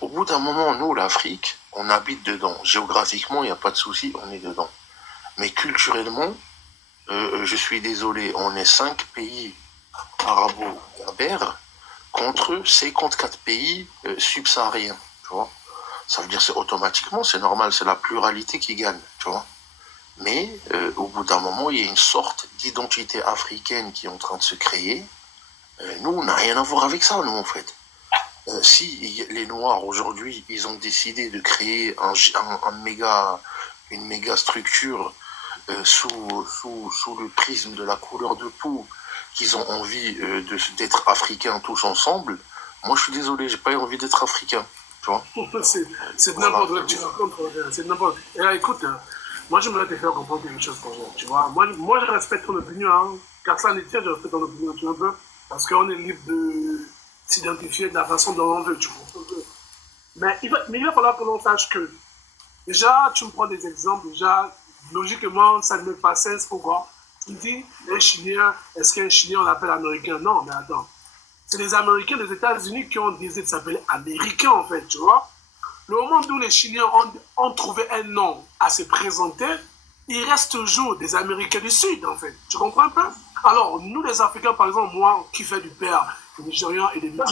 Au bout d'un moment, nous, l'Afrique, on habite dedans. Géographiquement, il n'y a pas de souci, on est dedans. Mais culturellement, je suis désolé, on est 5 pays arabo-berbères contre 54 pays subsahariens, tu vois. Ça veut dire c'est automatiquement, c'est normal, c'est la pluralité qui gagne, tu vois. Mais au bout d'un moment, il y a une sorte d'identité africaine qui est en train de se créer. Nous, on n'a rien à voir avec ça, nous, en fait. Si les Noirs, aujourd'hui, ils ont décidé de créer une méga structure sous le prisme de la couleur de peau, qu'ils ont envie d'être africains tous ensemble, moi, je suis désolé, j'ai pas envie d'être africain, tu vois. C'est de n'importe quoi que tu racontes, c'est de n'importe. Et là, écoute, moi, j'aimerais te faire comprendre quelque chose pour vous, tu vois. Moi, je respecte ton opinion, hein. Car ça, je respecte ton opinion, tu vois, un peu. Parce qu'on est libre de s'identifier de la façon dont on veut, tu vois. Mais il va falloir que l'on sache que, déjà, tu me prends des exemples, déjà, logiquement, ça ne met pas sens. Pourquoi? Tu me dis, un Chilien, est-ce qu'un Chilien, on l'appelle Américain? Non, mais attends. C'est les Américains des États-Unis qui ont décidé de s'appeler Américains, en fait, tu vois. Le moment où les Chiliens ont trouvé un nom à se présenter, ils restent toujours des Américains du Sud, en fait. Tu comprends un peu? Alors, nous, les Africains, par exemple, moi, qui fais du père, des Nigérians et des Moi,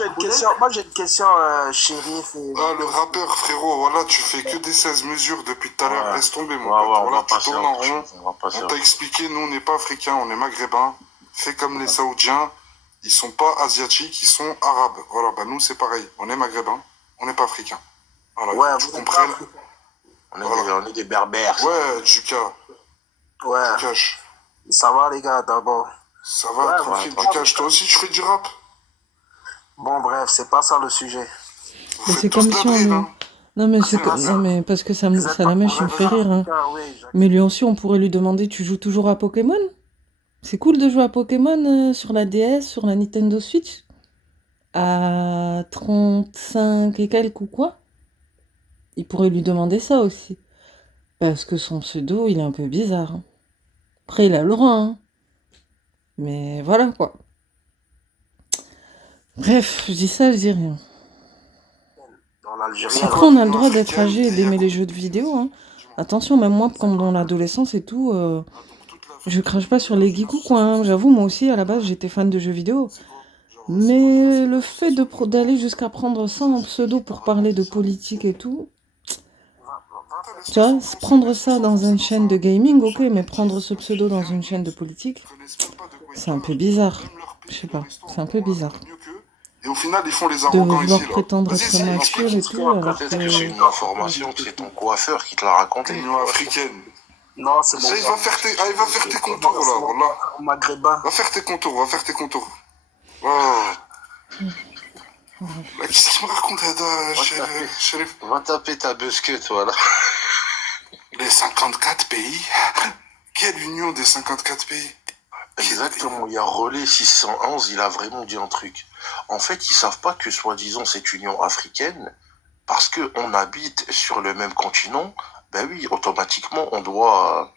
j'ai une question, Chérif. Ah, le rappeur, frérot, voilà, tu fais que des 16 mesures depuis tout à l'heure. Laisse tomber, mon pote. on Voilà, va tu passer tournes à en autre rond. chose, on va passer à On autre t'a expliqué, nous, on n'est pas africains, on est maghrébins. Fais comme les Saoudiens. Ils sont pas asiatiques, ils sont arabes. Voilà, bah nous, c'est pareil. On est maghrébins, on n'est pas africains. Voilà, Ouais, tu vous êtes comprennes. On est des berbères. Ouais, Juka. Ouais. Cash. Ça va, les gars, d'abord? Ça va, tranquille, du cash. Toi aussi, tu fais du rap? Bon, bref, c'est pas ça le sujet. Mais c'est comme si on est... Non mais, non mais parce que ça la mèche, il me fait rire. Hein. Mais lui aussi, on pourrait lui demander, tu joues toujours à Pokémon? C'est cool de jouer à Pokémon sur la DS, sur la Nintendo Switch? À 35 et quelques ou quoi? Il pourrait lui demander ça aussi. Parce que son pseudo, il est un peu bizarre. Hein. Après, il a le droit. Hein. Mais voilà, quoi. Bref, je dis ça, je dis rien. Après, on a le droit d'être âgé et d'aimer les jeux de vidéo. Hein. Attention, même moi, comme dans l'adolescence et tout, je crache pas sur les geeks quoi. Hein. J'avoue, moi aussi, à la base, j'étais fan de jeux vidéo. Mais le fait d'aller jusqu'à prendre ça en pseudo pour parler de politique et tout... Tu vois, prendre ça dans une chaîne de gaming, ok, mais prendre ce pseudo dans une chaîne de politique, c'est un peu bizarre. Je sais pas, c'est un peu bizarre. Et au final, ils font les De arrogants vouloir ici, là. prétendre être mature et tout, alors Peut-être que c'est une information que c'est ton coiffeur qui te l'a raconté. Union africaine. Non, c'est bon. Ça, il va faire tes contours, là, voilà. Maghrébin. Va faire tes contours. Oh. Là, qu'est-ce qu'il me raconte, Chérif? Va taper ta busquette, toi, là. Les 54 pays? Quelle union des 54 pays? Exactement, il y a Relais 611, il a vraiment dit un truc. En fait, ils savent pas que, soi-disant, cette union africaine, parce qu'on habite sur le même continent, ben oui, automatiquement, on doit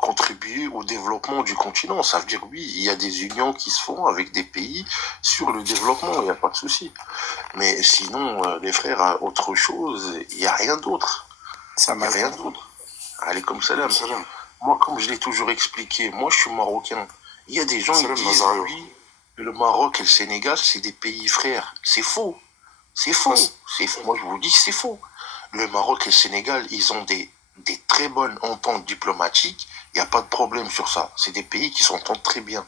contribuer au développement du continent. Ça veut dire, oui, il y a des unions qui se font avec des pays sur le développement, il n'y a pas de souci. Mais sinon, les frères, autre chose, il n'y a rien d'autre. Il n'y a rien d'autre. Allez, comme salam. Moi, comme je l'ai toujours expliqué, moi, je suis marocain. Il y a des gens qui disent, oui, que le Maroc et le Sénégal, c'est des pays frères. C'est faux. C'est faux. Moi, je vous dis, c'est faux. Le Maroc et le Sénégal, ils ont des très bonnes ententes diplomatiques. Il n'y a pas de problème sur ça. C'est des pays qui s'entendent très bien.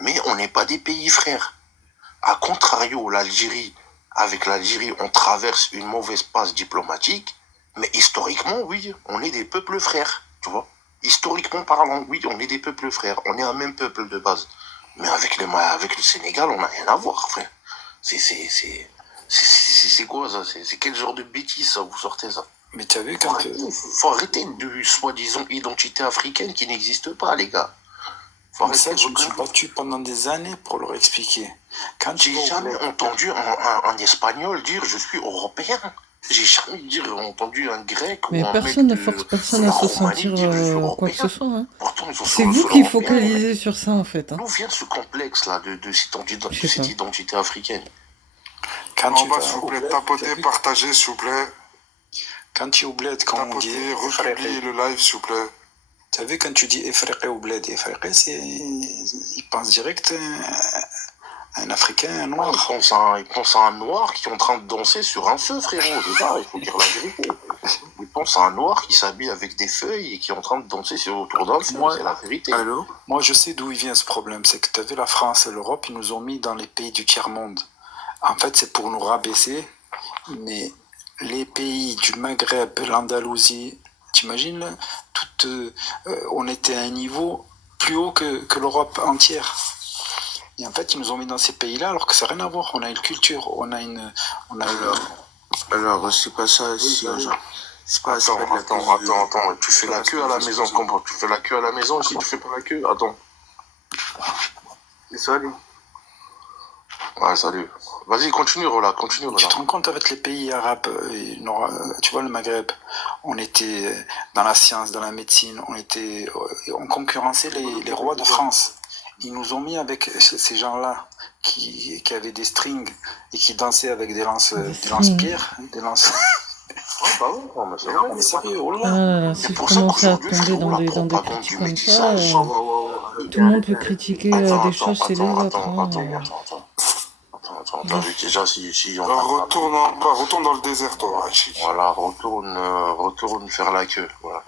Mais on n'est pas des pays frères. A contrario, l'Algérie, avec l'Algérie, on traverse une mauvaise passe diplomatique. Mais historiquement, oui, on est des peuples frères. Tu vois? Historiquement parlant, oui, on est des peuples frères. On est un même peuple de base. Mais avec le Sénégal, on n'a rien à voir, frère. C'est quoi ça? C'est quel genre de bêtises ça, vous sortez ça? Mais t'as vu quand... Faut arrêter de soi-disant identité africaine qui n'existe pas, les gars. Mais ça, je me suis battu pendant des années pour leur expliquer. J'ai jamais entendu un Espagnol dire je suis européen. J'ai jamais entendu un Grec mais ou un personne mec ne force personne à se sentir quoi que ce soit. Hein. C'est vous sur qui l'européen, focalisez sur ça en fait. Hein. D'où vient ce complexe-là de cette identité africaine? Quand tu vas, s'il vous plaît, tapoter, partager, s'il vous plaît. Quand tu es au bled, quand on dit... republier le live, s'il vous plaît. Tu as vu quand tu dis effréqué au bled, effréqué, c'est... Il pense direct à un Africain, un noir. Il pense à un noir qui est en train de danser sur un feu, frérot. Déjà, il faut dire la vérité. Il pense à un noir qui s'habille avec des feuilles et qui est en train de danser autour d'un feu. C'est la vérité. Allô? Moi, je sais d'où il vient ce problème. C'est que tu as vu la France et l'Europe, ils nous ont mis dans les pays du tiers-monde. En fait, c'est pour nous rabaisser, mais les pays du Maghreb, l'Andalousie, t'imagines, on était à un niveau plus haut que l'Europe entière. Et en fait, ils nous ont mis dans ces pays-là alors que ça n'a rien à voir. On a une culture, on a une... Alors, c'est pas ça, si... Attends, tu fais la queue à la maison, comprends? Tu fais la queue à la maison, si tu fais pas la queue, attends. C'est ça, allez. Ouais, salut. Vas-y, continue, Rola, continue, Rola. Tu te rends compte avec les pays arabes, tu vois le Maghreb, on était dans la science, dans la médecine, on concurrençait les rois de France. Ils nous ont mis avec ces gens-là qui avaient des strings et qui dansaient avec des lance-pierres, des lance. Ah bah oui, non, mais c'est vrai. Mais sérieux, oh là. Ah, C'est si je pour ça commençais à qu'aujourd'hui, tomber frérot, dans la des propagande critiques du comme ça, métissage. tout le monde peut critiquer des choses chez les autres. Attends, déjà, si on Retourne dans le désert, toi, Rachid. Voilà, retourne faire la queue. Voilà.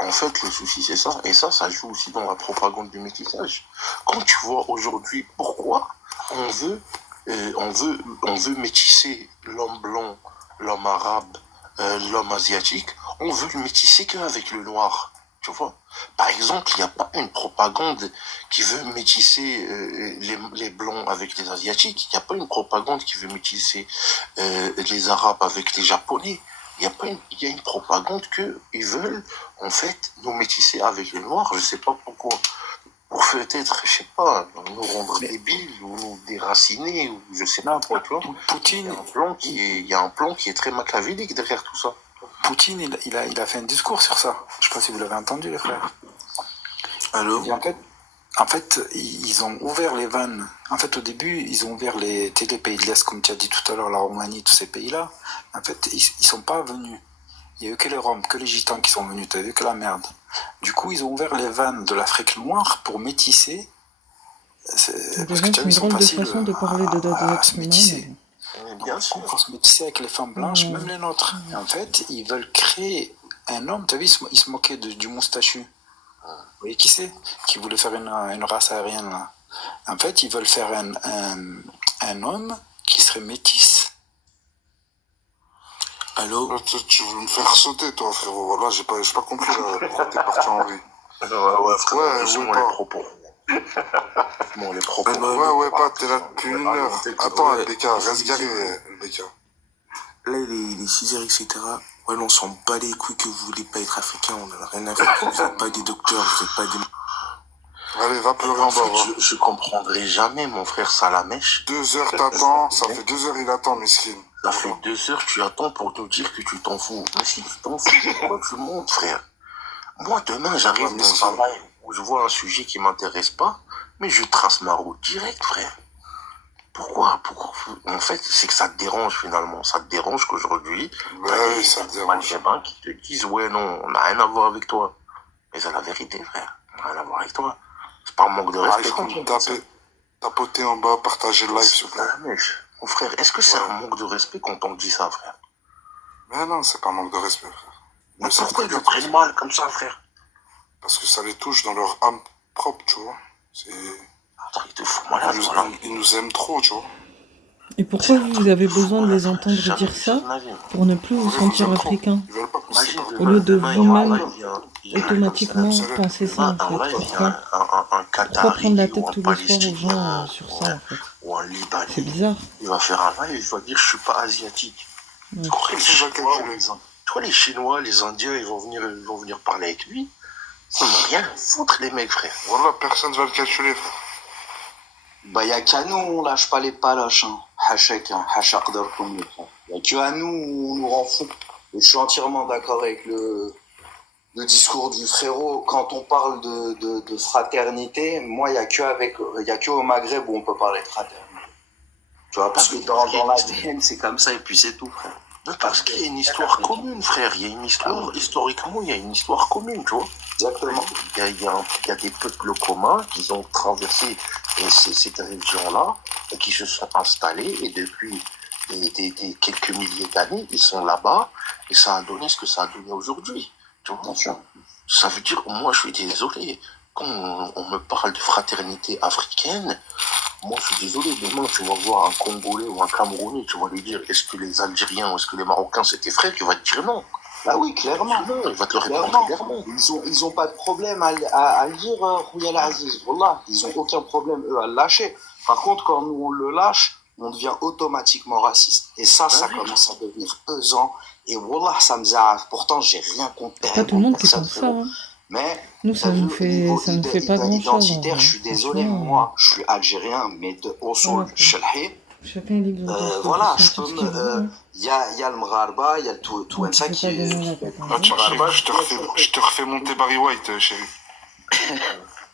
En fait, le souci, c'est ça. Et ça joue aussi dans la propagande du métissage. Quand tu vois aujourd'hui pourquoi on veut métisser l'homme blanc, l'homme arabe, l'homme asiatique, on veut le métisser qu'avec le noir. Tu vois? Par exemple, il n'y a pas une propagande qui veut métisser les blancs avec les asiatiques. Il n'y a pas une propagande qui veut métisser les arabes avec les japonais. Il y a une propagande qu'ils veulent, en fait, nous métisser avec les noirs. Je sais pas pourquoi. Pour peut-être, je sais pas, nous rendre débiles ou nous déraciner ou je sais pas quoi, tu vois. Poutine, il y a un plan qui est très machiavélique derrière tout ça. Poutine, il a fait un discours sur ça. Je sais pas si vous l'avez entendu, les frères. Allô? Et en fait, ils ont ouvert les vannes. En fait, au début, ils ont ouvert les pays de l'Est, comme tu as dit tout à l'heure, la Roumanie, tous ces pays-là. En fait, ils sont pas venus. Il y a eu que les Roms, que les Gitans qui sont venus. T'as vu que la merde. Du coup, ils ont ouvert les vannes de l'Afrique noire pour métisser. Parce que tu as vu, ils sont faciles à se métisser. Bien sûr. Pour se métisser avec les femmes blanches, même les nôtres. Et en fait, ils veulent créer un homme. Tu as vu, ils se moquaient du moustachu. Vous voyez qui c'est? Qui voulait faire une race aérienne, là. En fait, ils veulent faire un homme qui serait métis. Allô? Tu veux me faire sauter, toi, frérot. Voilà, j'ai pas compris pourquoi t'es parti en vrille. Ouais, frérot, ouais, les propos. Bon, les propos. Ouais, pas, t'es là depuis une heure. Attends, LBK, reste garé, LBK. Là, il est 6h, etc. Ouais, on s'en bat les couilles que vous voulez pas être africain, on en a rien à faire. Vous n'êtes pas des docteurs, vous n'êtes pas des... Allez, va pleurer en bas, va. Je comprendrai jamais, mon frère Salamèche. 2 heures t'attends, ça fait 2 heures il attend, Miskin. Ça fait 2 heures tu attends pour te dire que tu t'en fous. Mais si tu t'en fous, pourquoi tu montes, frère? Moi, demain, j'arrive dans un travail où je vois un sujet qui m'intéresse pas, mais je trace ma route direct, frère. Pourquoi? En fait, c'est que ça te dérange, finalement. Ça te dérange qu'aujourd'hui, ouais, ça te dérange. Qui te disent, ouais, non, on n'a rien à voir avec toi. Mais c'est la vérité, frère. On n'a rien à voir avec toi. C'est pas un manque de respect. Tapoter en bas, partager le live, s'il te plaît. Mon frère, est-ce que c'est un manque de respect quand on dit ça, frère? Mais non, c'est pas un manque de respect, frère. Mais pourquoi ils le prennent mal comme ça, frère? Parce que ça les touche dans leur âme propre, tu vois. Attends, ils te foutent malade, voilà. Ils nous aiment trop, tu vois. Et pourquoi vous avez besoin de les entendre dire ça pour ne plus vous sentir africain? Au lieu de vous-même automatiquement penser ça, en fait. Pourquoi prendre la tête tous les soirs aux gens sur ça, en fait? Ou un Libanais. C'est bizarre. Il va faire un live, il va dire je suis pas asiatique. Tu vois, les Chinois, les Indiens, ils vont venir parler avec lui. Ils n'ont rien à foutre, les mecs, frère. Voilà, personne va le calculer, frère. Bah, y a qu'à nous, on lâche pas les paloches, hein. Hachek, hein. Hachak d'Arkoum, y a qu'à nous, on nous rend fou. Et je suis entièrement d'accord avec le discours du frérot. Quand on parle de fraternité, moi, y a que au Maghreb où on peut parler de fraternité. Tu vois, parce que dans l'ADN, c'est comme ça, et puis c'est tout, frère. Parce qu'il y a une histoire commune, frère. Il y a une histoire, historiquement, il y a une histoire commune, tu vois. Exactement. Il y a des peuples communs qui ont traversé cette région-là et qui se sont installés et depuis des quelques milliers d'années, ils sont là-bas et ça a donné ce que ça a donné aujourd'hui. Tu vois. Ça veut dire, moi je suis désolé, quand on me parle de fraternité africaine, moi je suis désolé, demain tu vas voir un Congolais ou un Camerounais, tu vas lui dire est-ce que les Algériens ou est-ce que les Marocains c'était frères, il va te dire non. Bah oui, clairement. Il va te le répondre clairement. Ils ont pas de problème à le dire, Rouyal Aziz. Wallah, ils ont aucun problème, eux, à le lâcher. Par contre, quand nous, on le lâche, on devient automatiquement raciste. Et ça commence à devenir pesant. Et Wallah, ça me zave. Pourtant, j'ai rien contre Pas tout le monde qui pense ça, hein. Mais, Nous, t'as vu, au ça niveau nous fait pas grand-chose. identitaire, je suis désolé, Franchement, moi, je suis algérien, mais de Osul, voilà, quoi. Chelhi. Chacun est libre de Voilà, je sentir peux ce qu'il veut. me. Hein. Il y a le Mgharba, il y a le Donc, Touensa il faut qui pas est. donner la qui est tête en Ah, l'air. Mgharba. je te refais monter Barry White, chérie.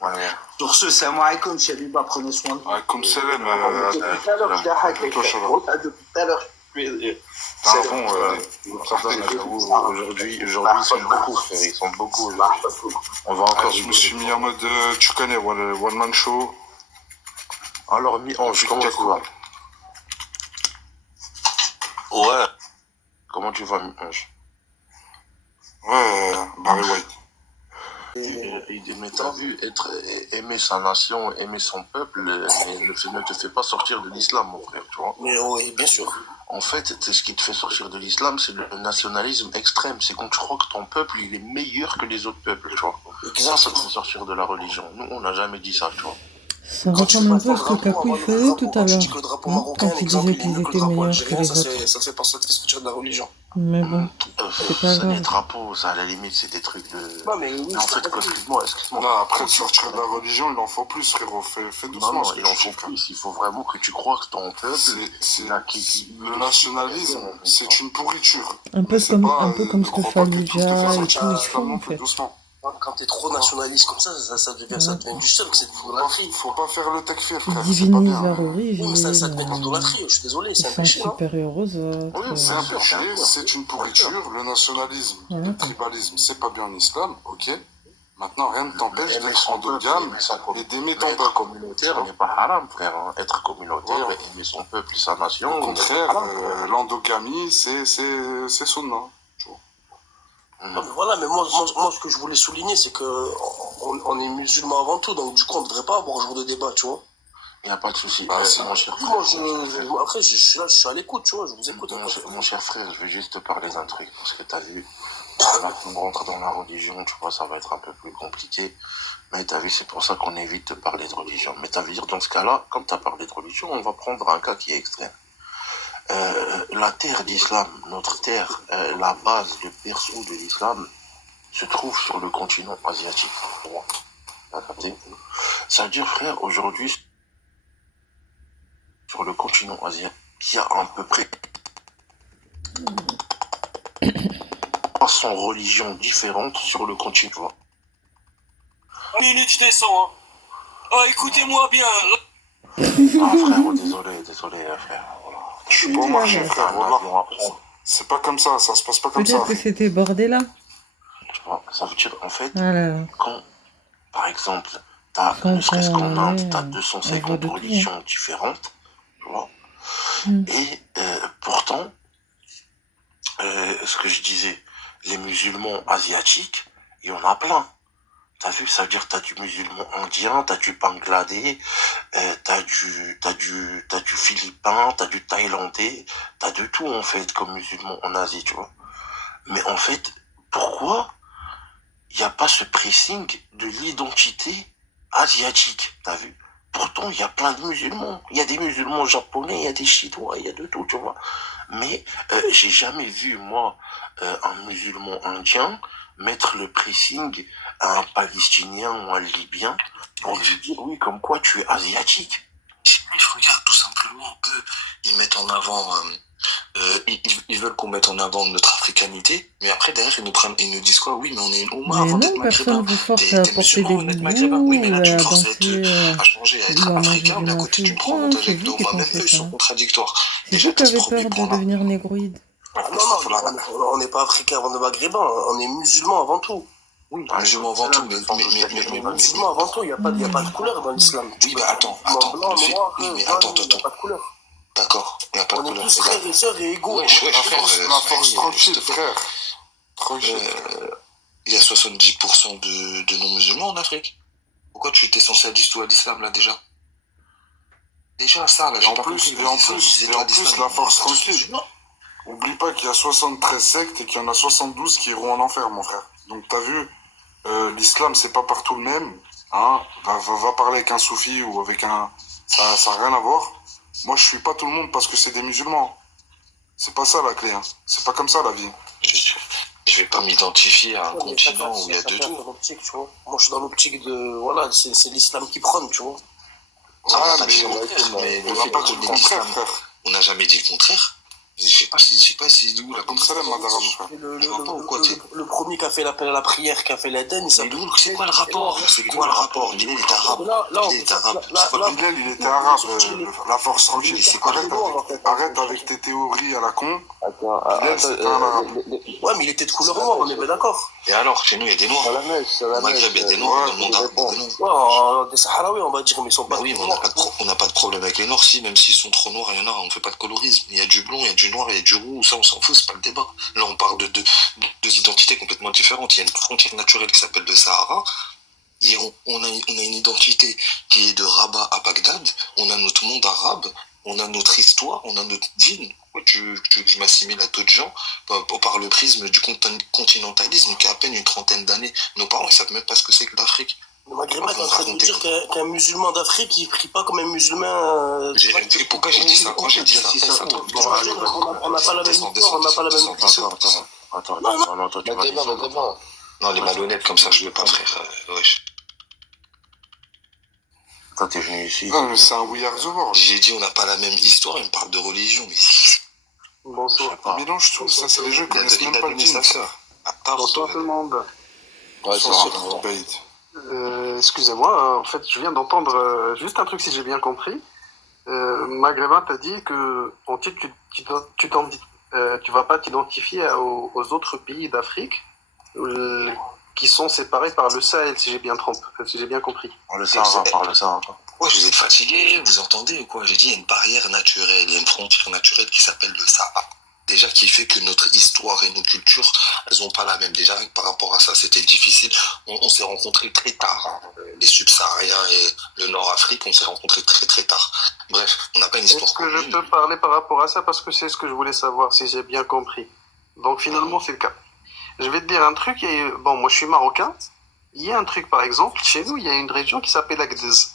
Ouais. Sur ce, salam alaikum, Chabiba, prenez soin de vous. Comme salam, Depuis tout à l'heure, je l'ai toi, Chala. depuis tout à l'heure, T'as un bon, Aujourd'hui, ils sont beaucoup, frère. Ils sont beaucoup. On va encore. Je me suis mis en mode, tu connais, One Man Show. Alors, mi-ange, comment tu vas? Ouais. Comment tu vas, mi-ange? Ouais, Barry White. Mais t'as vu, aimer sa nation, aimer son peuple, ne te fait pas sortir de l'islam, mon frère, tu vois. Mais oui, bien sûr. En fait, ce qui te fait sortir de l'islam, c'est le nationalisme extrême. C'est quand tu crois que ton peuple, il est meilleur que les autres peuples, tu vois. Ça te fait sortir de la religion. Nous, on n'a jamais dit ça, tu vois. Ça ressemble un peu à ce que Kakou il faisait tout à l'heure. Hein, quand il disait qu'ils étaient meilleurs que les autres. Ça te fait sortir de la religion. Mais bon, c'est pas Les grave. drapeaux, ça, à la limite, c'est des trucs de... Non, mais oui, en fait, excuse-moi. Non, après, sortir de la religion, il en faut plus, frérot. Fais doucement. Non, il en faut plus. Il faut vraiment que tu crois que ton peuple... Le nationalisme, c'est une pourriture. Un peu comme ce que Fallujah et tout, ils font en fait. Doucement. Quand t'es trop nationaliste comme ça devient du seul, c'est de l'idolâtrie. Faut pas faire le takfir, Ils frère. divinisent leur origine. Oui, mais ça devient de l'idolâtrie, je suis désolé, c'est un Ils sont péché. supérieurs aux autres. Oui, c'est un péché, c'est une pourriture. Le nationalisme, le tribalisme, c'est pas bien en islam, ok. Maintenant, rien ne t'empêche d'être endogame et d'aimer ton peuple. Communautaire n'est pas haram, frère. Hein. Être communautaire et aimer son peuple et sa nation... Au contraire, l'endogamie, c'est sunnah. Non, mais voilà, mais moi, ce que je voulais souligner, c'est que on est musulmans avant tout, donc du coup, on ne devrait pas avoir un jour de débat, tu vois. Il n'y a pas de souci. Mon cher frère. Moi, après, je suis là, je suis à l'écoute, tu vois, je vous écoute. Mon cher frère, je veux juste te parler d'un truc, parce que tu as vu, là, on rentre dans la religion, tu vois, ça va être un peu plus compliqué. Mais tu as vu, c'est pour ça qu'on évite de parler de religion. Mais tu as vu, dans ce cas-là, comme tu as parlé de religion, on va prendre un cas qui est extrême. La terre d'islam, notre terre, la base, le berceau de l'islam, se trouve sur le continent asiatique. T'as capté? Ça veut dire, frère, aujourd'hui, sur le continent asiatique, il y a à peu près 300 religions différentes sur le continent. Minute, je descends, hein. Oh, écoutez-moi bien. Ah, frère, désolé, frère. Je suis pas au marché, frère. Voilà. C'est pas comme ça se passe pas comme ça. Peut-être que c'était bordé là. Tu vois, ça veut dire, en fait, Voilà. quand, par exemple, ne serait-ce qu'en Inde, t'as 250 religions différentes, tu vois. Et pourtant, ce que je disais, les musulmans asiatiques, il y en a plein. T'as vu, ça veut dire t'as du musulman indien, t'as du bangladais, t'as du philippin, t'as du thaïlandais, t'as de tout en fait comme musulman en Asie, tu vois. Mais en fait, pourquoi il n'y a pas ce pressing de l'identité asiatique, t'as vu? Pourtant, il y a plein de musulmans. Il y a des musulmans japonais, il y a des chinois, il y a de tout, tu vois. Mais j'ai jamais vu, moi, un musulman indien mettre le pressing à un Palestinien ou un Libyen pour lui dire, oui, comme quoi tu es asiatique. Je regarde tout simplement, eux, ils mettent en avant, ils veulent qu'on mette en avant notre africanité, mais après derrière ils nous disent quoi? Oui, mais on est une Oumma avant d'être Mais non, personne maghrébin. vous force à porter des boubous, Oui, mais là tu à te forces danser, à changer, à être ou à manger africain, du mais à côté tu matou. te rends Non, compte c'est avec vous qui Oumma, même pensez eux ils ça. sont contradictoires. C'est vous qui avez peur de devenir négroïde. Non, on n'est pas africain avant de maghrébin, on est musulman avant tout. Oui, musulman avant tout, mais musulman avant tout, il n'y a pas de couleur dans l'islam. Oui, mais attends, d'accord, il n'y a pas de couleur. On est tous frères et sœurs et égaux. La force tranquille, frère. Tranquille. Il y a 70% de non-musulmans en Afrique. Pourquoi tu t'es censé à l'islam là déjà? Déjà ça, là, et en plus, la force tranquille. Oublie pas qu'il y a 73 sectes et qu'il y en a 72 qui iront en enfer, mon frère. Donc t'as vu, l'islam c'est pas partout le même. Hein. Va parler avec un soufi ou avec un... Ça n'a rien à voir. Moi je suis pas tout le monde parce que c'est des musulmans. C'est pas ça la clé. Hein. C'est pas comme ça la vie. Je vais pas m'identifier à un Ouais, mais continent où il y a de chacun tout. son optique, tu vois. Moi, je suis dans l'optique de. Voilà, c'est l'islam qui prône, tu vois. Ça, on n'a Ouais, pas dit le mais contraire, mais on le n'a fait de pas dit le prôner l'islam, contraire, frère. on n'a jamais dit le contraire. Je sais pas si d'où la Comme ça, madame, frère. Je vois pas pourquoi tu. Le premier qui a fait l'appel à la prière, qui a fait l'Aden, il s'appelle. C'est quoi le rapport? C'est quoi le rapport? Bilal est arabe. Bilal est arabe. Bilal, il était arabe, la force tranquille. C'est quoi le rapport? Arrête avec tes théories à la con. Attends, Bilal, c'était un arabe. Ouais, mais il était de couleur noire, on est bien d'accord. Et alors, chez nous, il y a des noirs. Au Maghreb, il y a des noirs, dans le monde arabe, il y a des noirs. Ouais, des Sahraouis, on va dire, mais ils sont pas. Oui, mais on n'a pas de problème avec les noirs, si, même s'ils sont trop noirs, il y en a, on fait pas de colorisme. Il y a du blond, il y a du noir, il y a du roux, ça on s'en fout, c'est pas le débat. Là, on parle de deux identités complètement différentes. Il y a une frontière naturelle qui s'appelle le Sahara. On a une identité qui est de Rabat à Bagdad, on a notre monde arabe, on a notre histoire, on a notre dîne. Pourquoi tu veux que je m'assimile à d'autres gens par le prisme du continentalisme qui a à peine une trentaine d'années? Nos parents, ils savent même pas ce que c'est que l'Afrique. Le Maghrébin est en train de dire qu'un musulman d'Afrique, il prie pas comme un musulman. Pourquoi j'ai dit ça? Quand j'ai dit ça, on n'a pas la même histoire, on n'a pas la même culture. Attends, tu vas descendre. Non, les malhonnêtes comme ça, je veux pas, frère. Wesh. Quand t'es venu ici. Non, mais c'est un We Are the World. J'ai dit, on n'a pas la même histoire, il me parle de religion, mais. Bonsoir. Il mélange tout, ça, c'est les gens qui connaissent même pas le dîne. Bonsoir tout le monde. Ouais, Excusez-moi, en fait, je viens d'entendre juste un truc, si j'ai bien compris. Maghrébin t'a dit que tu vas pas t'identifier aux autres pays d'Afrique qui sont séparés par le Sahel, si j'ai bien compris. Le Sahara, par le Sahara. Ouais, vous êtes fatigué, vous entendez ou quoi? J'ai dit, il y a une barrière naturelle, il y a une frontière naturelle qui s'appelle le Sahara. Déjà, qui fait que notre histoire et nos cultures, elles ont pas la même. Déjà, par rapport à ça, c'était difficile. On s'est rencontrés très tard. Hein. Les subsahariens et le Nord-Afrique, on s'est rencontrés très très tard. Bref, on n'a pas une histoire commune. Est-ce que je peux parler par rapport à ça? Parce que c'est ce que je voulais savoir, si j'ai bien compris. Donc finalement, c'est le cas. Je vais te dire un truc. Bon, moi, je suis marocain. Il y a un truc, par exemple, chez nous, il y a une région qui s'appelle Agadez.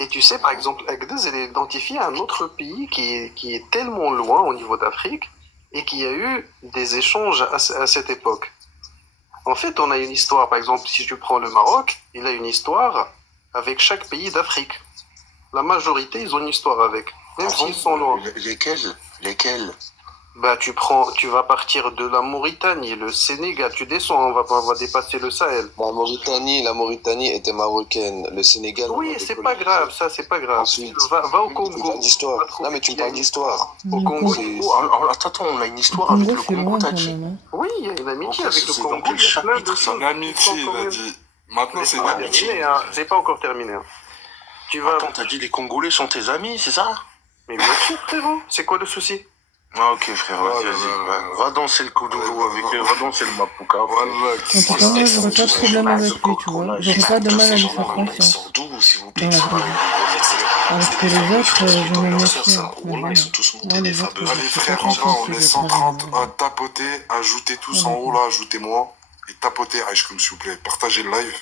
Et tu sais, par exemple, Agadez, elle est identifiée à un autre pays qui est tellement loin au niveau d'Afrique et qui a eu des échanges à cette époque. En fait, on a une histoire, par exemple, si tu prends le Maroc, il a une histoire avec chaque pays d'Afrique. La majorité, ils ont une histoire avec, même s'ils sont loin. Lesquels? Bah, tu vas partir de la Mauritanie, le Sénégal, tu descends, on va dépasser le Sahel. La Mauritanie était marocaine, le Sénégal... Oui, c'est pas grave, ça, c'est pas grave. Ensuite, va au Congo. Non, mais tu me parles d'histoire. Au Congo, Attends, on a une histoire avec le Congo, t'as dit. Oui, il y a une amitié avec le c'est Congo. dans quel Il y a plein de chapitre, choses. Une amitié, il a dit. Maintenant, c'est une amitié. J'ai pas encore terminé. Attends, t'as dit les Congolais sont tes amis, c'est ça? Mais bien sûr, frérot. C'est quoi le souci? Ah, ok, frère, vas-y. Va danser le koudougou avec eux, va danser le mapouka. En tout cas, moi, j'aurais pas de problème avec lui, tu vois. J'aurais pas de mal à lui faire confiance. Dans la vraie vie. Alors que les autres, je me méfie. Mais voilà. Moi, les autres, Allez, je fais frère, pas en bas, confiance. on est 130. Tapotez, ajoutez tous en haut là, ajoutez-moi. Et tapotez, Aïchkoum, s'il vous plaît. Partagez le live.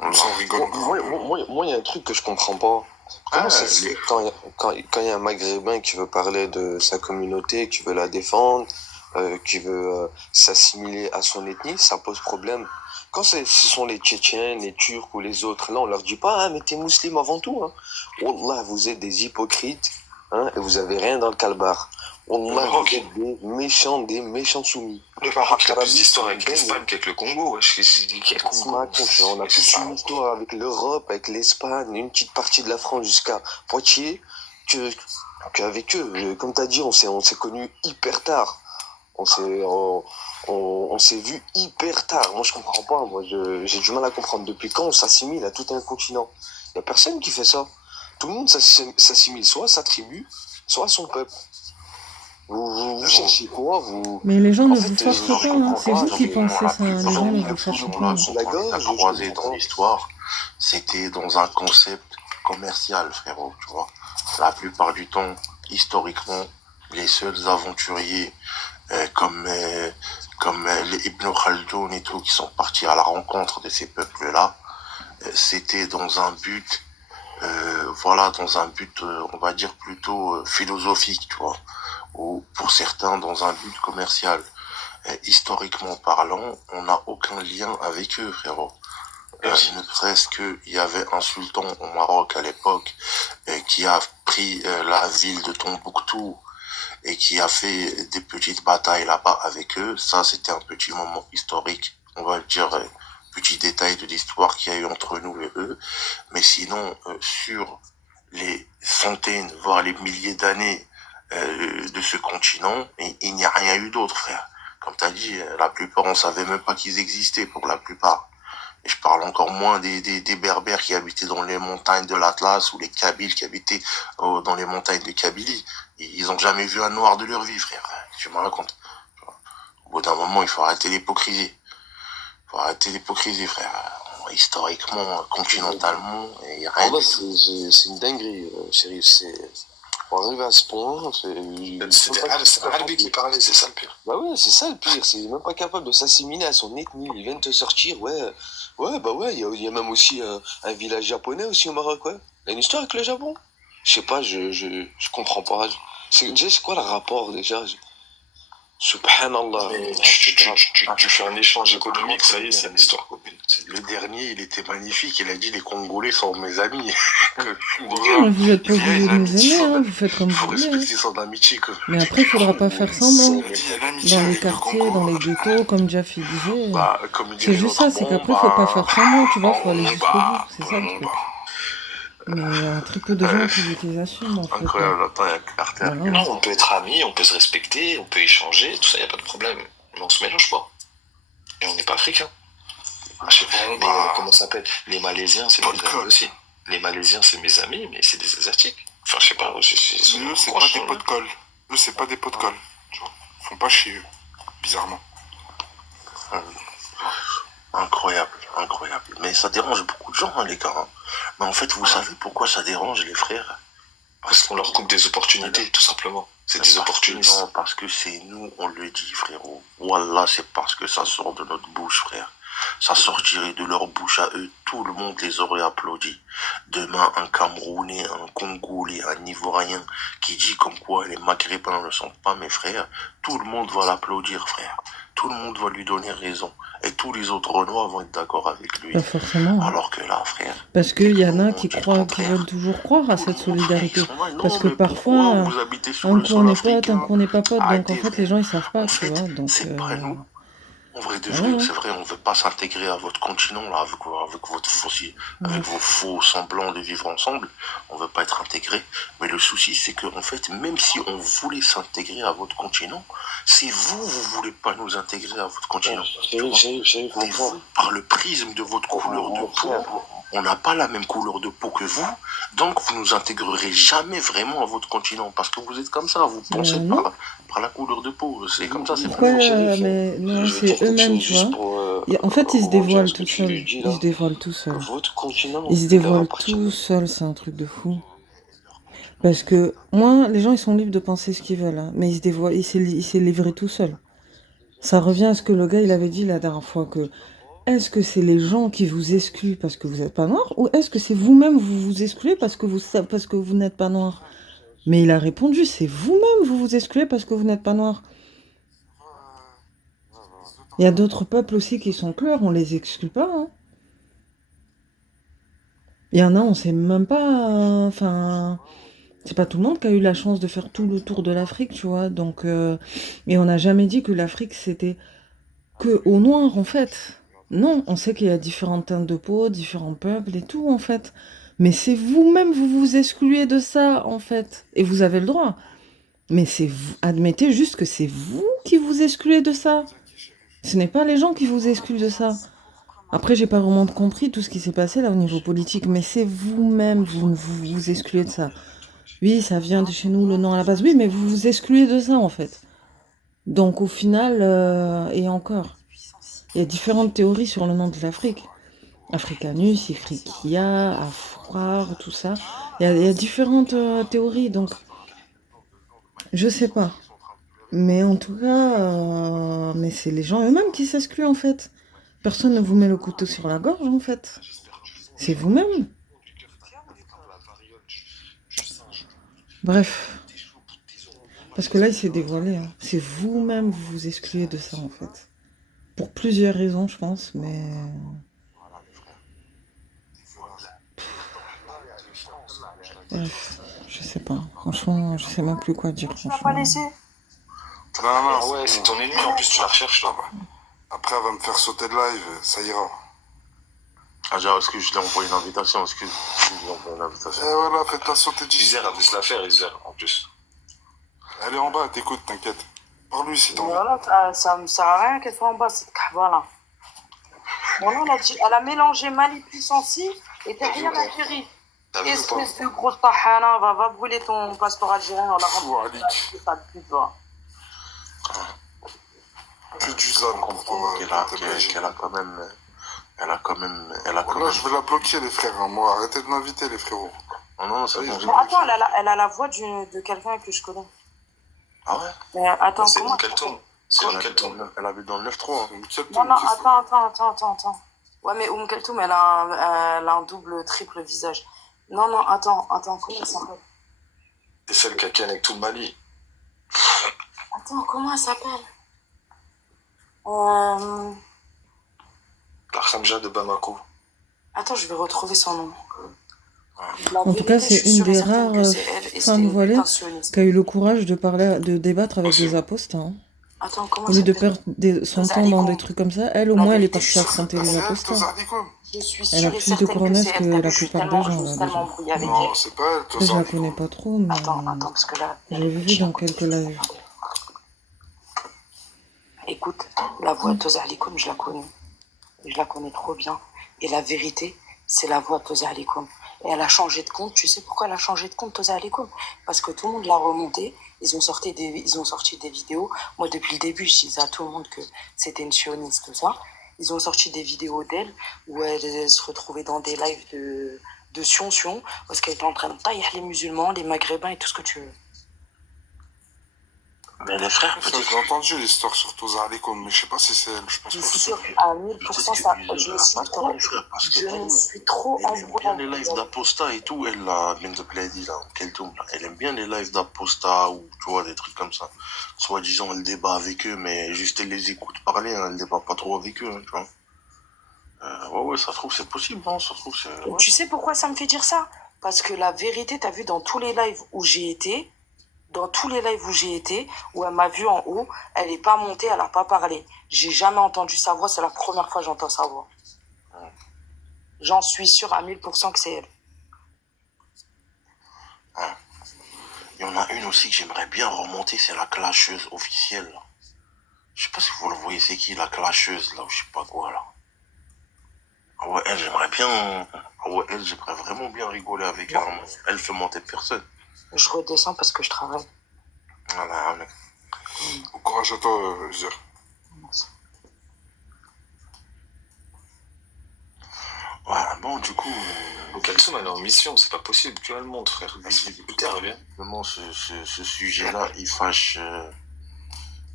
Comme ça, on rigole. Moi, il y a un truc que je comprends pas. Comment ça se fait quand il y a un Maghrébin qui veut parler de sa communauté, qui veut la défendre, qui veut s'assimiler à son ethnie, ça pose problème. Quand ce sont les Tchétchènes, les Turcs ou les autres, là, on leur dit pas, ah, mais t'es musulman avant tout. Hein. Wallah, vous êtes des hypocrites, hein, et vous avez rien dans le calbar. Wallah, vous êtes des méchants soumis. Le Maroc, il a plus d'histoire avec l'Espagne qu'avec le Congo. On a plus une histoire avec l'Europe, avec l'Espagne, une petite partie de la France jusqu'à Poitiers, qu'avec eux. Comme tu as dit, on s'est connus hyper tard. On s'est vu hyper tard. Moi, je comprends pas. Moi, j'ai du mal à comprendre. Depuis quand on s'assimile à tout un continent? Il n'y a personne qui fait ça. Tout le monde s'assimile soit à sa tribu, soit à son peuple. Vous cherchez quoi Mais les gens ne vous cherchent pas, hein. C'est vous qui pensez ça. Les gens ne vous cherchent pas. On a croisé dans l'histoire, c'était dans un concept commercial, frérot, tu vois. La plupart du temps, historiquement, les seuls aventuriers comme les Ibn Khaldoun et tout, qui sont partis à la rencontre de ces peuples-là, c'était dans un but, on va dire plutôt philosophique, tu vois. Ou pour certains dans un but commercial. historiquement parlant, on n'a aucun lien avec eux, frérot. Ne serait-ce qu'il y avait un sultan au Maroc à l'époque qui a pris la ville de Tombouctou et qui a fait des petites batailles là-bas avec eux. Ça, c'était un petit moment historique, on va dire, petit détail de l'histoire qu'il y a eu entre nous et eux. Mais sinon, sur les centaines, voire les milliers d'années de ce continent, il n'y a rien eu d'autre, frère. Comme tu as dit, la plupart, on savait même pas qu'ils existaient pour la plupart. Et je parle encore moins des Berbères qui habitaient dans les montagnes de l'Atlas ou les Kabyles qui habitaient dans les montagnes de Kabylie. Ils ont jamais vu un noir de leur vie, frère. Tu me racontes. Au bout d'un moment, il faut arrêter l'hypocrisie. Il faut arrêter l'hypocrisie, frère. Historiquement, continentalement, il n'y a rien. C'est une dinguerie, sérieux. Pour arriver à ce point, C'est Arabi qui parlait, c'est ça le pire. Bah ouais, c'est ça le pire. C'est même pas capable de s'assimiler à son ethnie. Il vient de te sortir, il y a même aussi un village japonais aussi au Maroc, ouais. Il y a une histoire avec le Japon. Je sais pas, je comprends pas. C'est quoi le rapport déjà? Subhanallah. Mais tu fais un échange économique, ça y est, c'est une histoire commune. Le dernier, il était magnifique. Il a dit les Congolais sont mes amis. Non, vous n'êtes pas obligé de nous aimer, hein, vous faites comme vous voulez. Respecter son amitié. Mais après, il ne faudra pas faire semblant. Dans les quartiers, dans les ghettos, comme Jaffi disait. C'est juste ça, c'est qu'après, il ne faut pas faire semblant, tu vois, il faut aller jusqu'au bout. C'est ça le truc. Mais il y a très peu de gens qui l'utilisent en fait. Incroyable, attends, il y a Carter. Voilà. Non, on peut être amis, on peut se respecter, on peut échanger, tout ça, il n'y a pas de problème. Mais on se mélange pas. Et on n'est pas africain. Comment ça s'appelle? Les Malaisiens, c'est mes amis aussi. Les Malaisiens, c'est mes amis, mais c'est des Asiatiques. Enfin, je sais pas. Eux, c'est pas des pots de colle. Eux, c'est pas des pots de colle. Tu vois. Ils font pas chier, eux. Bizarrement. Incroyable, incroyable. Mais ça dérange beaucoup de gens, hein, les gars. Hein. Mais en fait, vous savez pourquoi ça dérange, les frères? Parce qu'on leur coupe des opportunités, tout simplement. C'est des opportunistes. Non, parce que c'est nous, on le dit, frérot. Wallah, c'est parce que ça sort de notre bouche, frère. Ça sortirait de leur bouche à eux, tout le monde les aurait applaudis. Demain, un Camerounais, un Congolais, un Ivoirien qui dit comme quoi les Maghrébins ne sont pas mes frères, tout le monde va l'applaudir, frère. Tout le monde va lui donner raison. Et tous les autres Renois vont être d'accord avec lui. Pas forcément. Alors que là, frère... Parce qu'il y en a qui veulent toujours croire à cette solidarité. Parce que parfois, un coup on est pote, un coup on n'est pas pote. Donc en fait, les gens, ils savent pas, tu vois. Donc, en vrai de vrai, c'est vrai, on veut pas s'intégrer à votre continent, là, avec vos faux semblants de vivre ensemble. On veut pas être intégré. Mais le souci, c'est que, en fait, même si on voulait s'intégrer à votre continent, c'est vous voulez pas nous intégrer à votre continent. Mais vous, par le prisme de votre couleur de peau, on n'a pas la même couleur de peau que vous, donc vous nous intégrerez jamais vraiment à votre continent, parce que vous êtes comme ça, vous pensez par la couleur de peau, c'est comme ça, c'est pourquoi, mais non, c'est eux-mêmes, tu vois. En fait, ils se dévoilent tout seuls. Ils se dévoilent tout seuls. Ils se dévoilent tout seuls, c'est un truc de fou. Parce que, moi, les gens, ils sont libres de penser ce qu'ils veulent, hein, mais ils se dévoilent, il s'est livré tout seul. Ça revient à ce que le gars, il avait dit la dernière fois, que est-ce que c'est les gens qui vous excluent parce que vous n'êtes pas noir, ou est-ce que c'est vous-même vous vous excluez parce que vous n'êtes pas noir? Mais il a répondu, c'est vous-même vous vous excluez parce que vous n'êtes pas noir. Il y a d'autres peuples aussi qui sont clairs, on les exclut pas. Hein. Il y en a, on sait même pas... Enfin... c'est pas tout le monde qui a eu la chance de faire tout le tour de l'Afrique, tu vois. Donc, et on n'a jamais dit que l'Afrique, c'était que au noir, en fait. Non, on sait qu'il y a différentes teintes de peau, différents peuples et tout, en fait. Mais c'est vous-même, vous vous excluez de ça, en fait. Et vous avez le droit. Mais c'est vous, admettez juste que c'est vous qui vous excluez de ça. Ce n'est pas les gens qui vous excluent de ça. Après, j'ai pas vraiment compris tout ce qui s'est passé là au niveau politique, mais c'est vous-même, vous vous excluez de ça. Oui, ça vient de chez nous, le nom à la base. Oui, mais vous vous excluez de ça, en fait. Donc, au final, et encore, il y a différentes théories sur le nom de l'Afrique. Africanus, Ifriqiya, Afrar, tout ça. Il y a différentes théories, donc, je sais pas. Mais en tout cas, mais c'est les gens eux-mêmes qui s'excluent, en fait. Personne ne vous met le couteau sur la gorge, en fait. C'est vous-même. Bref. Parce que là, il s'est dévoilé. Hein. C'est vous-même, vous vous excluez de ça, en fait. Pour plusieurs raisons, je pense, mais... Bref, je sais pas. Franchement, je sais même plus quoi dire, Tu m'as pas franchement. laissé? Non, Ouais, c'est ton ennemi, en plus, tu la recherches, là. Après, elle va me faire sauter de live, ça ira. Ah, genre, est-ce que je l'ai envoyé une invitation? Est-ce que je lui ai envoyé une invitation? Et voilà, faites-la sauter d'ici. Isère, elle veut se la faire, Isère, en plus. Elle est en bas, elle t'écoute, t'inquiète. Parle-lui si t'as envie. Voilà, ça me sert à rien qu'elle soit en bas, cette kahwa-là. Voilà, elle a mélangé Mali puissance et derrière l'Algérie. Espèce de grosse tahana, va brûler ton passeport algérien dans la rentrée. Que du zan pour toi. Elle a quand même. Là, je vais la bloquer, les frères. Hein. Moi, arrêtez de m'inviter, les frérots. Oh non, c'est bon. Mais attends, elle a la voix de quelqu'un que je connais. Ah ouais? Mais attends, C'est comment? Umkeltoum. C'est Umkeltoum. Elle habite dans le 9-3. Non, attends. Ouais, mais Umkeltoum, elle a un double, triple visage. Non, attends, comment elle s'appelle? C'est celle qui a ken avec tout le Mali. Attends, comment elle s'appelle? La Khamja de Bamako. Attends, je vais retrouver son nom. En tout cas, c'est une des rares femmes voilées qui a eu le courage de parler, de débattre avec des apostats. Hein. Attends, comment Au lieu de perdre son temps dans des trucs comme ça, elle au moins elle est partie affronter les apostats. Elle a plus de couronnes que la plupart des gens là déjà. Non, c'est pas elle, Après, je la connais pas trop, mais parce que là, j'ai vu dans quelques lives. Écoute, la voix de Toza Alikoum, je la connais. Je la connais trop bien. Et la vérité, c'est la voix de Toza Alikoum. Et elle a changé de compte. Tu sais pourquoi elle a changé de compte, Toza Alikoum? Parce que tout le monde l'a remontée. Ils ont sorti des vidéos. Moi, depuis le début, je disais à tout le monde que c'était une sioniste, tout ça. Ils ont sorti des vidéos d'elle où elle se retrouvait dans des lives de Sion, parce qu'elle était en train de tailler les musulmans, les maghrébins et tout ce que tu veux. Mais les frères, ça, j'ai entendu l'histoire sur Toza Alikoum, mais je sais pas si c'est elle. Je pense Je pas suis que sûre c'est à 1000%, ça, je me suis trop elle aime bien les lives d'Aposta et tout, elle a bien de Blady là, elle aime bien les lives d'Aposta ou tu vois des trucs comme ça. Soit disant elle débat avec eux, mais juste elle les écoute parler, hein, elle débat pas trop avec eux, hein, tu vois. Ouais, ça se trouve c'est possible, hein, ça se trouve c'est. Ouais. Tu sais pourquoi ça me fait dire ça? Parce que la vérité, t'as vu dans tous les lives où j'ai été, où elle m'a vu en haut, elle est pas montée, elle a pas parlé. J'ai jamais entendu sa voix, c'est la première fois que j'entends sa voix. J'en suis sûre à 1000% que c'est elle. Il y en a une aussi que j'aimerais bien remonter, c'est la clasheuse officielle. Là. Je sais pas si vous le voyez, c'est qui la clasheuse là, ou je sais pas quoi là. Ah ouais, elle j'aimerais bien. Ah ouais, elle j'aimerais vraiment bien rigoler avec elle. Elle fait monter personne. Je redescends parce que je travaille. Voilà, Bon courage à toi, Isère. Ouais, bon, du coup. Umkeltoum, elle est en mission, c'est pas possible. Tu elle monte, frère. Écoutez, reviens. Vraiment, ce sujet-là, il fâche.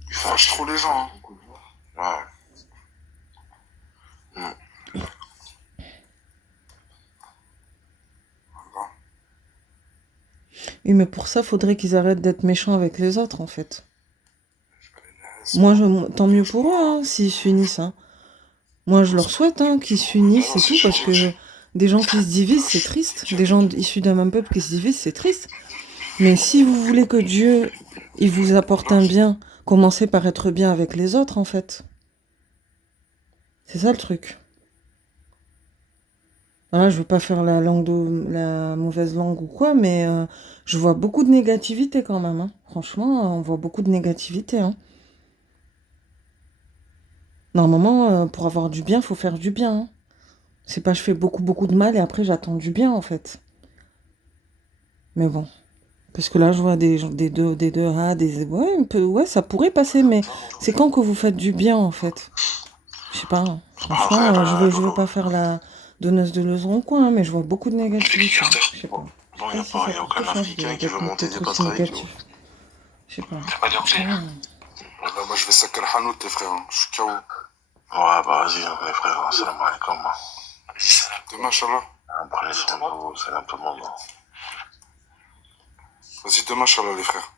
Il fâche trop les gens. Hein. Ouais. Oui, mais pour ça, faudrait qu'ils arrêtent d'être méchants avec les autres, en fait. Moi, tant mieux pour eux, hein, s'ils s'unissent. Hein. Moi, je leur souhaite hein, qu'ils s'unissent et tout, parce que des gens qui se divisent, c'est triste. Des gens issus d'un même peuple qui se divisent, c'est triste. Mais si vous voulez que Dieu, il vous apporte un bien, commencez par être bien avec les autres, en fait. C'est ça le truc. Voilà, je veux pas faire la mauvaise langue ou quoi, mais je vois beaucoup de négativité quand même. Hein. Franchement, on voit beaucoup de négativité. Hein. Normalement, pour avoir du bien, faut faire du bien. Hein. C'est pas je fais beaucoup de mal et après j'attends du bien en fait. Mais bon. Parce que là, je vois des ouais, ça pourrait passer, mais c'est quand que vous faites du bien en fait. Je sais pas. Hein. Franchement, je veux pas faire la donneuse de leçons ou quoi, hein, mais je vois beaucoup de négativité. Je sais pas. Bon, il n'y a aucun Africain qui veut monter des bateaux avec nous. Je sais pas. C'est pas dire que Moi, je vais saquer le hanout, tes frères. Je suis KO. Ouais, bah vas-y, mes frères, salam alaikum. Vas-y, salam. Demain, Inch'Allah. Prenez soin de vous, salam tout le monde. Vas-y, demain, Inch'Allah, les frères.